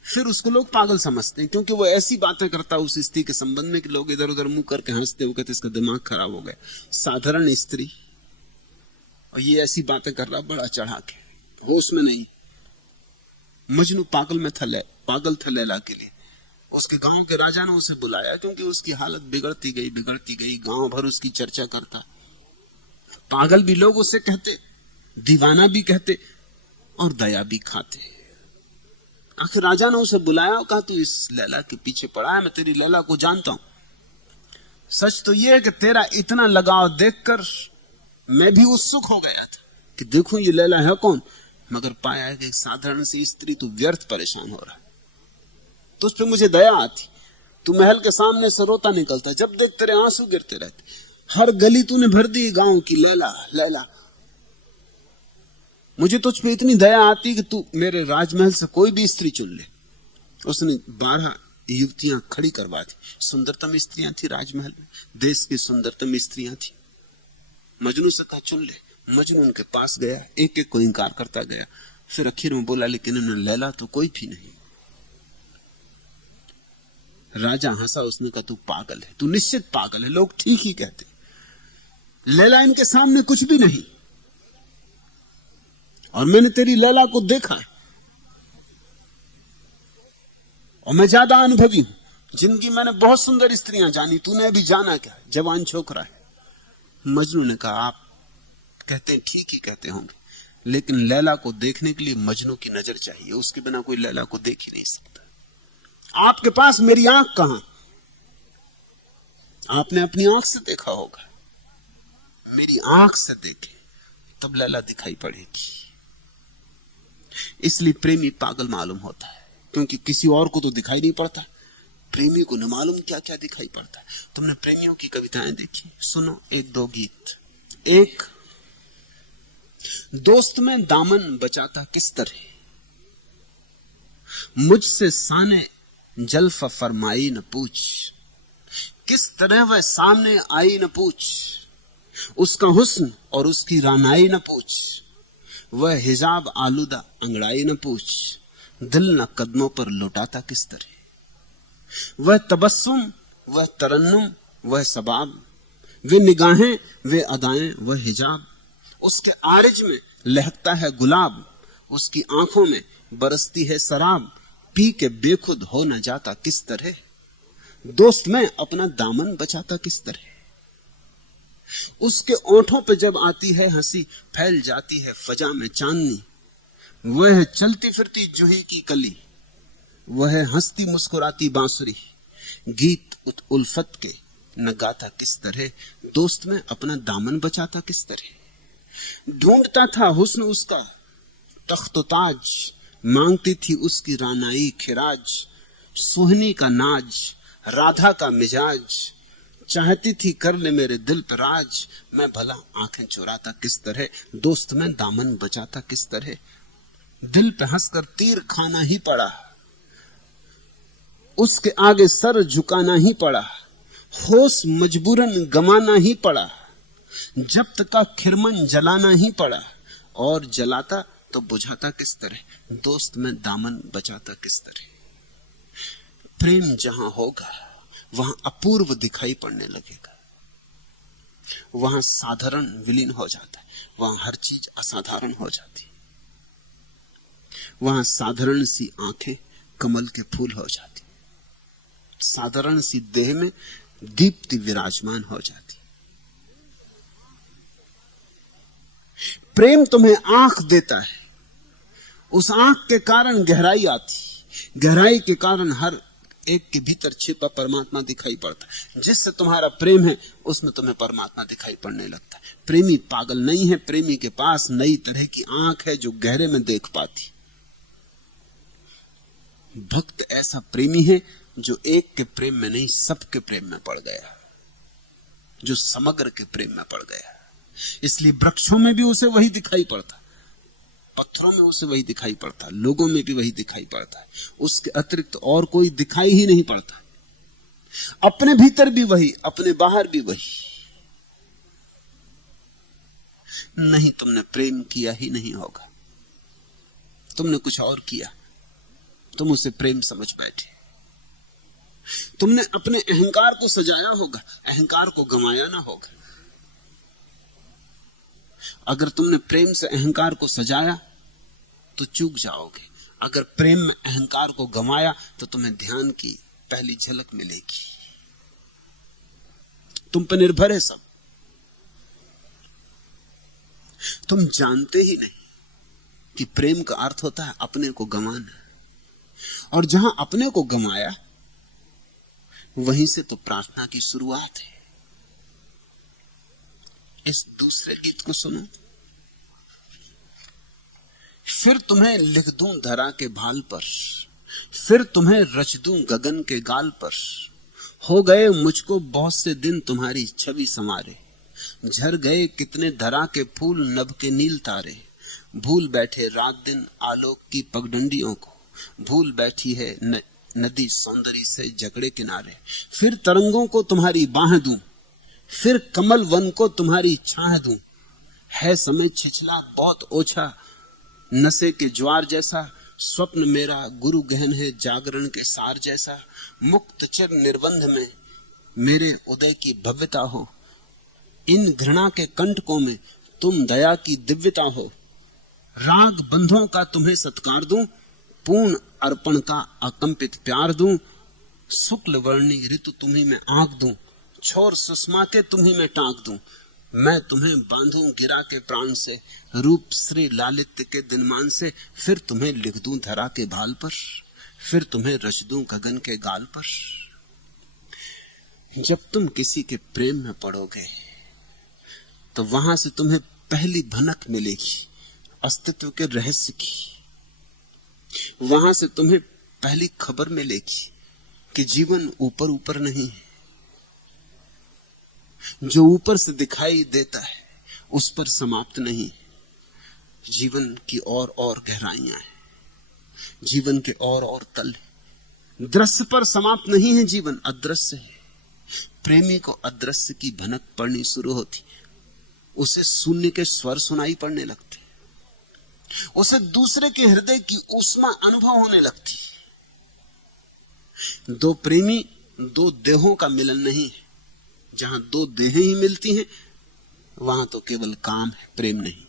फिर उसको लोग पागल समझते हैं, क्योंकि वो ऐसी बातें करता है उस स्त्री के संबंध में कि लोग इधर उधर मुंह करके हंसते हुए कहते इसका दिमाग खराब हो गया। साधारण स्त्री और ये ऐसी बातें कर रहा बड़ा चढ़ा के, होश में नहीं। मजनू पागल था लैला के लिए। उसके गांव के राजा ने उसे बुलाया क्योंकि उसकी हालत बिगड़ती गई। गांव भर उसकी चर्चा करता। पागल भी लोग उसे कहते, दीवाना भी कहते और दया भी खाते। आखिर राजा ने उसे बुलाया और कहा तू इस लैला के पीछे पड़ा है, मैं तेरी लैला को जानता हूं। सच तो यह है कि तेरा इतना लगाव देखकर मैं भी उत्सुक हो गया था कि देखूं ये लैला है कौन, मगर पाया कि एक साधारण सी स्त्री, तू व्यर्थ परेशान हो रहा। तुझ पे मुझे दया आती। तू महल के सामने से रोता निकलता, जब देख तेरे आंसू गिरते रहते। हर गली तूने भर दी गांव की, लैला लैला। मुझे तुझ पे इतनी दया आती कि तू मेरे राजमहल से कोई भी स्त्री चुन ले। उसने 12 युवतियां खड़ी करवा दी। सुंदरतम स्त्रियां थी राजमहल में, देश की सुंदरतम स्त्रियां थी। मजनू से कहा चुन ले। मजनू उनके पास गया, एक एक को इंकार करता गया। फिर आखिर में बोला लेकिन इन्हें लैला तो कोई भी नहीं। राजा हंसा, उसने कहा तू पागल है, तू निश्चित पागल है। लोग ठीक ही कहते, लैला इनके सामने कुछ भी नहीं। और मैंने तेरी लैला को देखा और मैं ज्यादा अनुभवी हूं। जिंदगी मैंने बहुत सुंदर स्त्रियां जानी, तूने अभी जाना क्या? जवान छोकरा है। मजनू ने कहा, आप कहते हैं ठीक ही कहते होंगे, लेकिन लैला को देखने के लिए मजनू की नजर चाहिए, उसके बिना कोई लैला को देख ही नहीं सकता। आपके पास मेरी आंख कहां? आपने अपनी आंख से देखा होगा, मेरी आंख से देखे तब लैला दिखाई पड़ेगी। इसलिए प्रेमी पागल मालूम होता है, क्योंकि किसी और को तो दिखाई नहीं पड़ता, प्रेमी को न मालूम क्या क्या दिखाई पड़ता है। तुमने प्रेमियों की कविताएं देखी? सुनो एक दो गीत। एक, दोस्त में दामन बचाता किस तरह, मुझसे साने जल्फ फरमाई न पूछ, किस तरह वह सामने आई न पूछ, उसका हुस्न और उसकी रानाई न पूछ, वह हिजाब आलूदा अंगड़ाई न पूछ, दिल न कदमों पर लौटाता किस तरह, वह तबस्सुम, वह तरन्नुम, वह सबाब, वे निगाहें, वे अदाएं, वह हिजाब, उसके आरिज में लहकता है गुलाब, उसकी आंखों में बरसती है शराब, पी के बेखुद हो न जाता किस तरह, दोस्त में अपना दामन बचाता किस तरह, उसके ओंठों पे जब आती है हंसी फैल जाती है फजा में चांदनी, वह चलती फिरती जूही की कली, वह हंसती मुस्कुराती बांसुरी, गीत उल्फत के न गाता किस तरह, दोस्त में अपना दामन बचाता किस तरह। ढूंढता था हुस्न उसका तख्त ताज, मांगती थी उसकी रानाई खिराज, सुहनी का नाज, राधा का मिजाज, चाहती थी कर ले मेरे दिल पर राज, मैं भला आंखें चुराता किस तरह, दोस्त में दामन बचाता किस तरह। दिल पे हंसकर तीर खाना ही पड़ा, उसके आगे सर झुकाना ही पड़ा, होश मजबूरन गमाना ही पड़ा, जब्त का खिरमन जलाना ही पड़ा, और जलाता तो बुझाता किस तरह, दोस्त में दामन बचाता किस तरह। प्रेम जहां होगा वहां अपूर्व दिखाई पड़ने लगेगा, वहां साधारण विलीन हो जाता है, वहां हर चीज असाधारण हो जाती, वहां साधारण सी आंखें कमल के फूल हो जाती, साधारण सी देह में दीप्ति विराजमान हो जाती। प्रेम तुम्हें आंख देता है, उस आंख के कारण गहराई आती, गहराई के कारण हर एक के भीतर छिपा परमात्मा दिखाई पड़ता है। जिससे तुम्हारा प्रेम है उसमें तुम्हें परमात्मा दिखाई पड़ने लगता है। प्रेमी पागल नहीं है, प्रेमी के पास नई तरह की आंख है जो गहरे में देख पाती। भक्त ऐसा प्रेमी है जो एक के प्रेम में नहीं सबके प्रेम में पड़ गया, जो समग्र के प्रेम में पड़ गया। इसलिए वृक्षों में भी उसे वही दिखाई पड़ता, पत्थरों में उसे वही दिखाई पड़ता, लोगों में भी वही दिखाई पड़ता है, उसके अतिरिक्त और कोई दिखाई ही नहीं पड़ता। अपने भीतर भी वही, अपने बाहर भी वही। नहीं, तुमने प्रेम किया ही नहीं होगा, तुमने कुछ और किया, तुम उसे प्रेम समझ बैठे। तुमने अपने अहंकार को सजाया होगा, अहंकार को गंवाया ना होगा। अगर तुमने प्रेम से अहंकार को सजाया तो चूक जाओगे, अगर प्रेम में अहंकार को गंवाया तो तुम्हें ध्यान की पहली झलक मिलेगी। तुम पर निर्भर है सब। तुम जानते ही नहीं कि प्रेम का अर्थ होता है अपने को गंवाना, और जहां अपने को गंवाया वहीं से तो प्रार्थना की शुरुआत है। इस दूसरे गीत को सुनो। फिर तुम्हें लिख दूं धरा के भाल पर, फिर तुम्हें रच दूं गगन के गाल पर, हो गए मुझको बहुत से दिन तुम्हारी छवि संवारे, झर गए कितने धरा के फूल नभ के नील तारे, भूल बैठे रात दिन आलोक की पगडंडियों को, भूल बैठी है नदी सौंदर्य से जकड़े किनारे, फिर तरंगों को तुम्हारी बाह दूं, फिर कमल वन को तुम्हारी छाह दूं, है समय छिछला बहुत ओछा नशे के ज्वार जैसा, स्वप्न मेरा गुरु गहन है जागरण के सार जैसा, मुक्त चिर निर्बंध में मेरे उदय की भव्यता हो, इन घृणा के कंटकों में तुम दया की दिव्यता हो, राग बंधों का तुम्हें सत्कार दूं, पूर्ण अर्पण का अकंपित प्यार दूं, शुक्ल वर्णी ऋतु तुम्ही में आंक दूं, छोर सुषमा के तुम्ही में टांक दूं, मैं तुम्हें बांधूं गिरा के प्राण से, रूप श्री लालित्य के दिनमान से, फिर तुम्हें लिख दूं धरा के भाल पर, फिर तुम्हें रच दूं गगन के गाल पर। जब तुम किसी के प्रेम में पड़ोगे तो वहां से तुम्हें पहली भनक मिलेगी अस्तित्व के रहस्य की, वहां से तुम्हें पहली खबर मिलेगी कि जीवन ऊपर ऊपर नहीं है, जो ऊपर से दिखाई देता है उस पर समाप्त नहीं। जीवन की और गहराइयां हैं, जीवन के और तल है। दृश्य पर समाप्त नहीं है, जीवन अदृश्य है। प्रेमी को अदृश्य की भनक पड़नी शुरू होती, उसे शून्य के स्वर सुनाई पड़ने लगते, उसे दूसरे के हृदय की ऊष्मा अनुभव होने लगती। दो प्रेमी दो देहों का मिलन नहीं है, जहां दो देहें ही मिलती हैं वहां तो केवल काम है, प्रेम नहीं।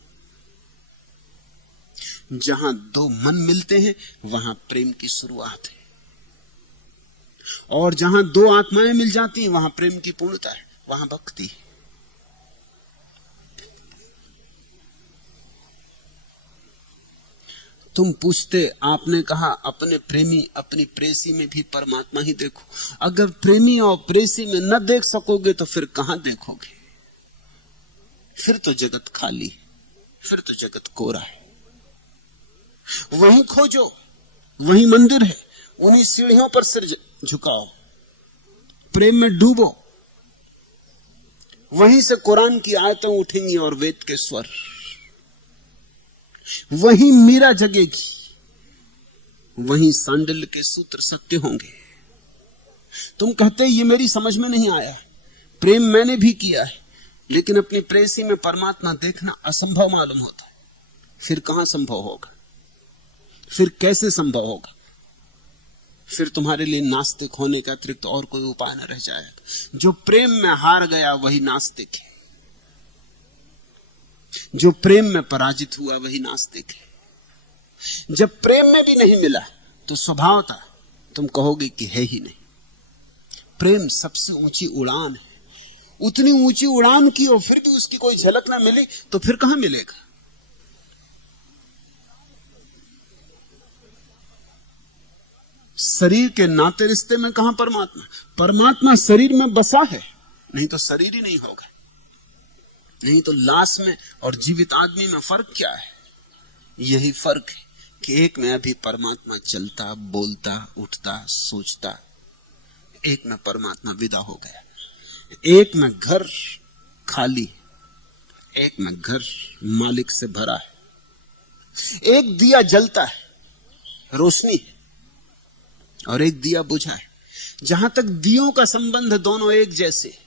जहां दो मन मिलते हैं वहां प्रेम की शुरुआत है, और जहां दो आत्माएं मिल जाती हैं वहां प्रेम की पूर्णता है, वहां भक्ति है। तुम पूछते, आपने कहा अपने प्रेमी अपनी प्रेसी में भी परमात्मा ही देखो। अगर प्रेमी और प्रेसी में न देख सकोगे तो फिर कहां देखोगे? फिर तो जगत खाली, फिर तो जगत कोरा है। वहीं खोजो, वहीं मंदिर है, उन्हीं सीढ़ियों पर सिर झुकाओ, प्रेम में डूबो, वहीं से कुरान की आयतें उठेंगी और वेद के स्वर, वहीं मीरा जगेगी, वहीं सांडिल्य के सूत्र सत्य होंगे। तुम कहते ये मेरी समझ में नहीं आया, प्रेम मैंने भी किया है लेकिन अपनी प्रेसी में परमात्मा देखना असंभव मालूम होता है। फिर कहां संभव होगा? फिर कैसे संभव होगा? फिर तुम्हारे लिए नास्तिक होने के अतिरिक्त और कोई उपाय न रह जाएगा। जो प्रेम में हार गया वही नास्तिक है, जो प्रेम में पराजित हुआ वही नास्तिक है। जब प्रेम में भी नहीं मिला तो स्वभावतः तुम कहोगे कि है ही नहीं। प्रेम सबसे ऊंची उड़ान है, उतनी ऊंची उड़ान की और फिर भी उसकी कोई झलक ना मिली तो फिर कहां मिलेगा? शरीर के नाते रिश्ते में कहां परमात्मा? परमात्मा शरीर में बसा है, नहीं तो शरीर ही नहीं होगा। नहीं तो लाश में और जीवित आदमी में फर्क क्या है? यही फर्क है कि एक में अभी परमात्मा चलता, बोलता, उठता, सोचता, एक में परमात्मा विदा हो गया। एक में घर खाली, एक में घर मालिक से भरा है। एक दिया जलता है, रोशनी है, और एक दिया बुझा है। जहां तक दियों का संबंध दोनों एक जैसे,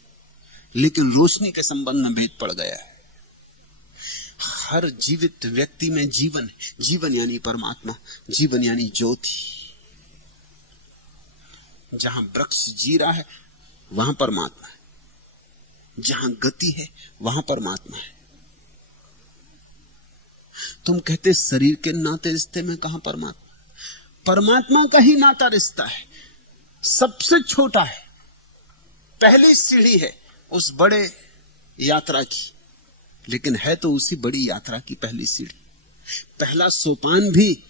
लेकिन रोशनी के संबंध में भेद पड़ गया है। हर जीवित व्यक्ति में जीवन है, जीवन यानी परमात्मा, जीवन यानी ज्योति। जहां वृक्ष जी रहा है वहां परमात्मा है, जहां गति है वहां परमात्मा है। तुम कहते शरीर के नाते रिश्ते में कहां परमात्मा? परमात्मा का ही नाता रिश्ता है, सबसे छोटा है, पहली सीढ़ी है उस बड़े यात्रा की, लेकिन है तो उसी बड़ी यात्रा की पहली सीढ़ी। पहला सोपान भी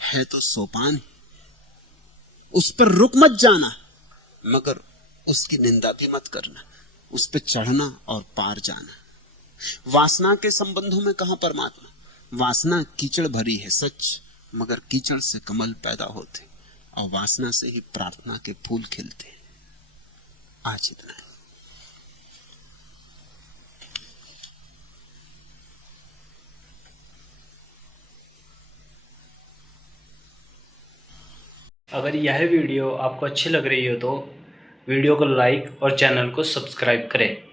है तो सोपान ही, उस पर रुक मत जाना, मगर उसकी निंदा भी मत करना, उस पर चढ़ना और पार जाना। वासना के संबंधों में कहां परमात्मा? वासना कीचड़ भरी है सच, मगर कीचड़ से कमल पैदा होते और वासना से ही प्रार्थना के फूल खिलते। आज इतना है। अगर यह वीडियो आपको अच्छी लग रही हो तो वीडियो को लाइक और चैनल को सब्सक्राइब करें।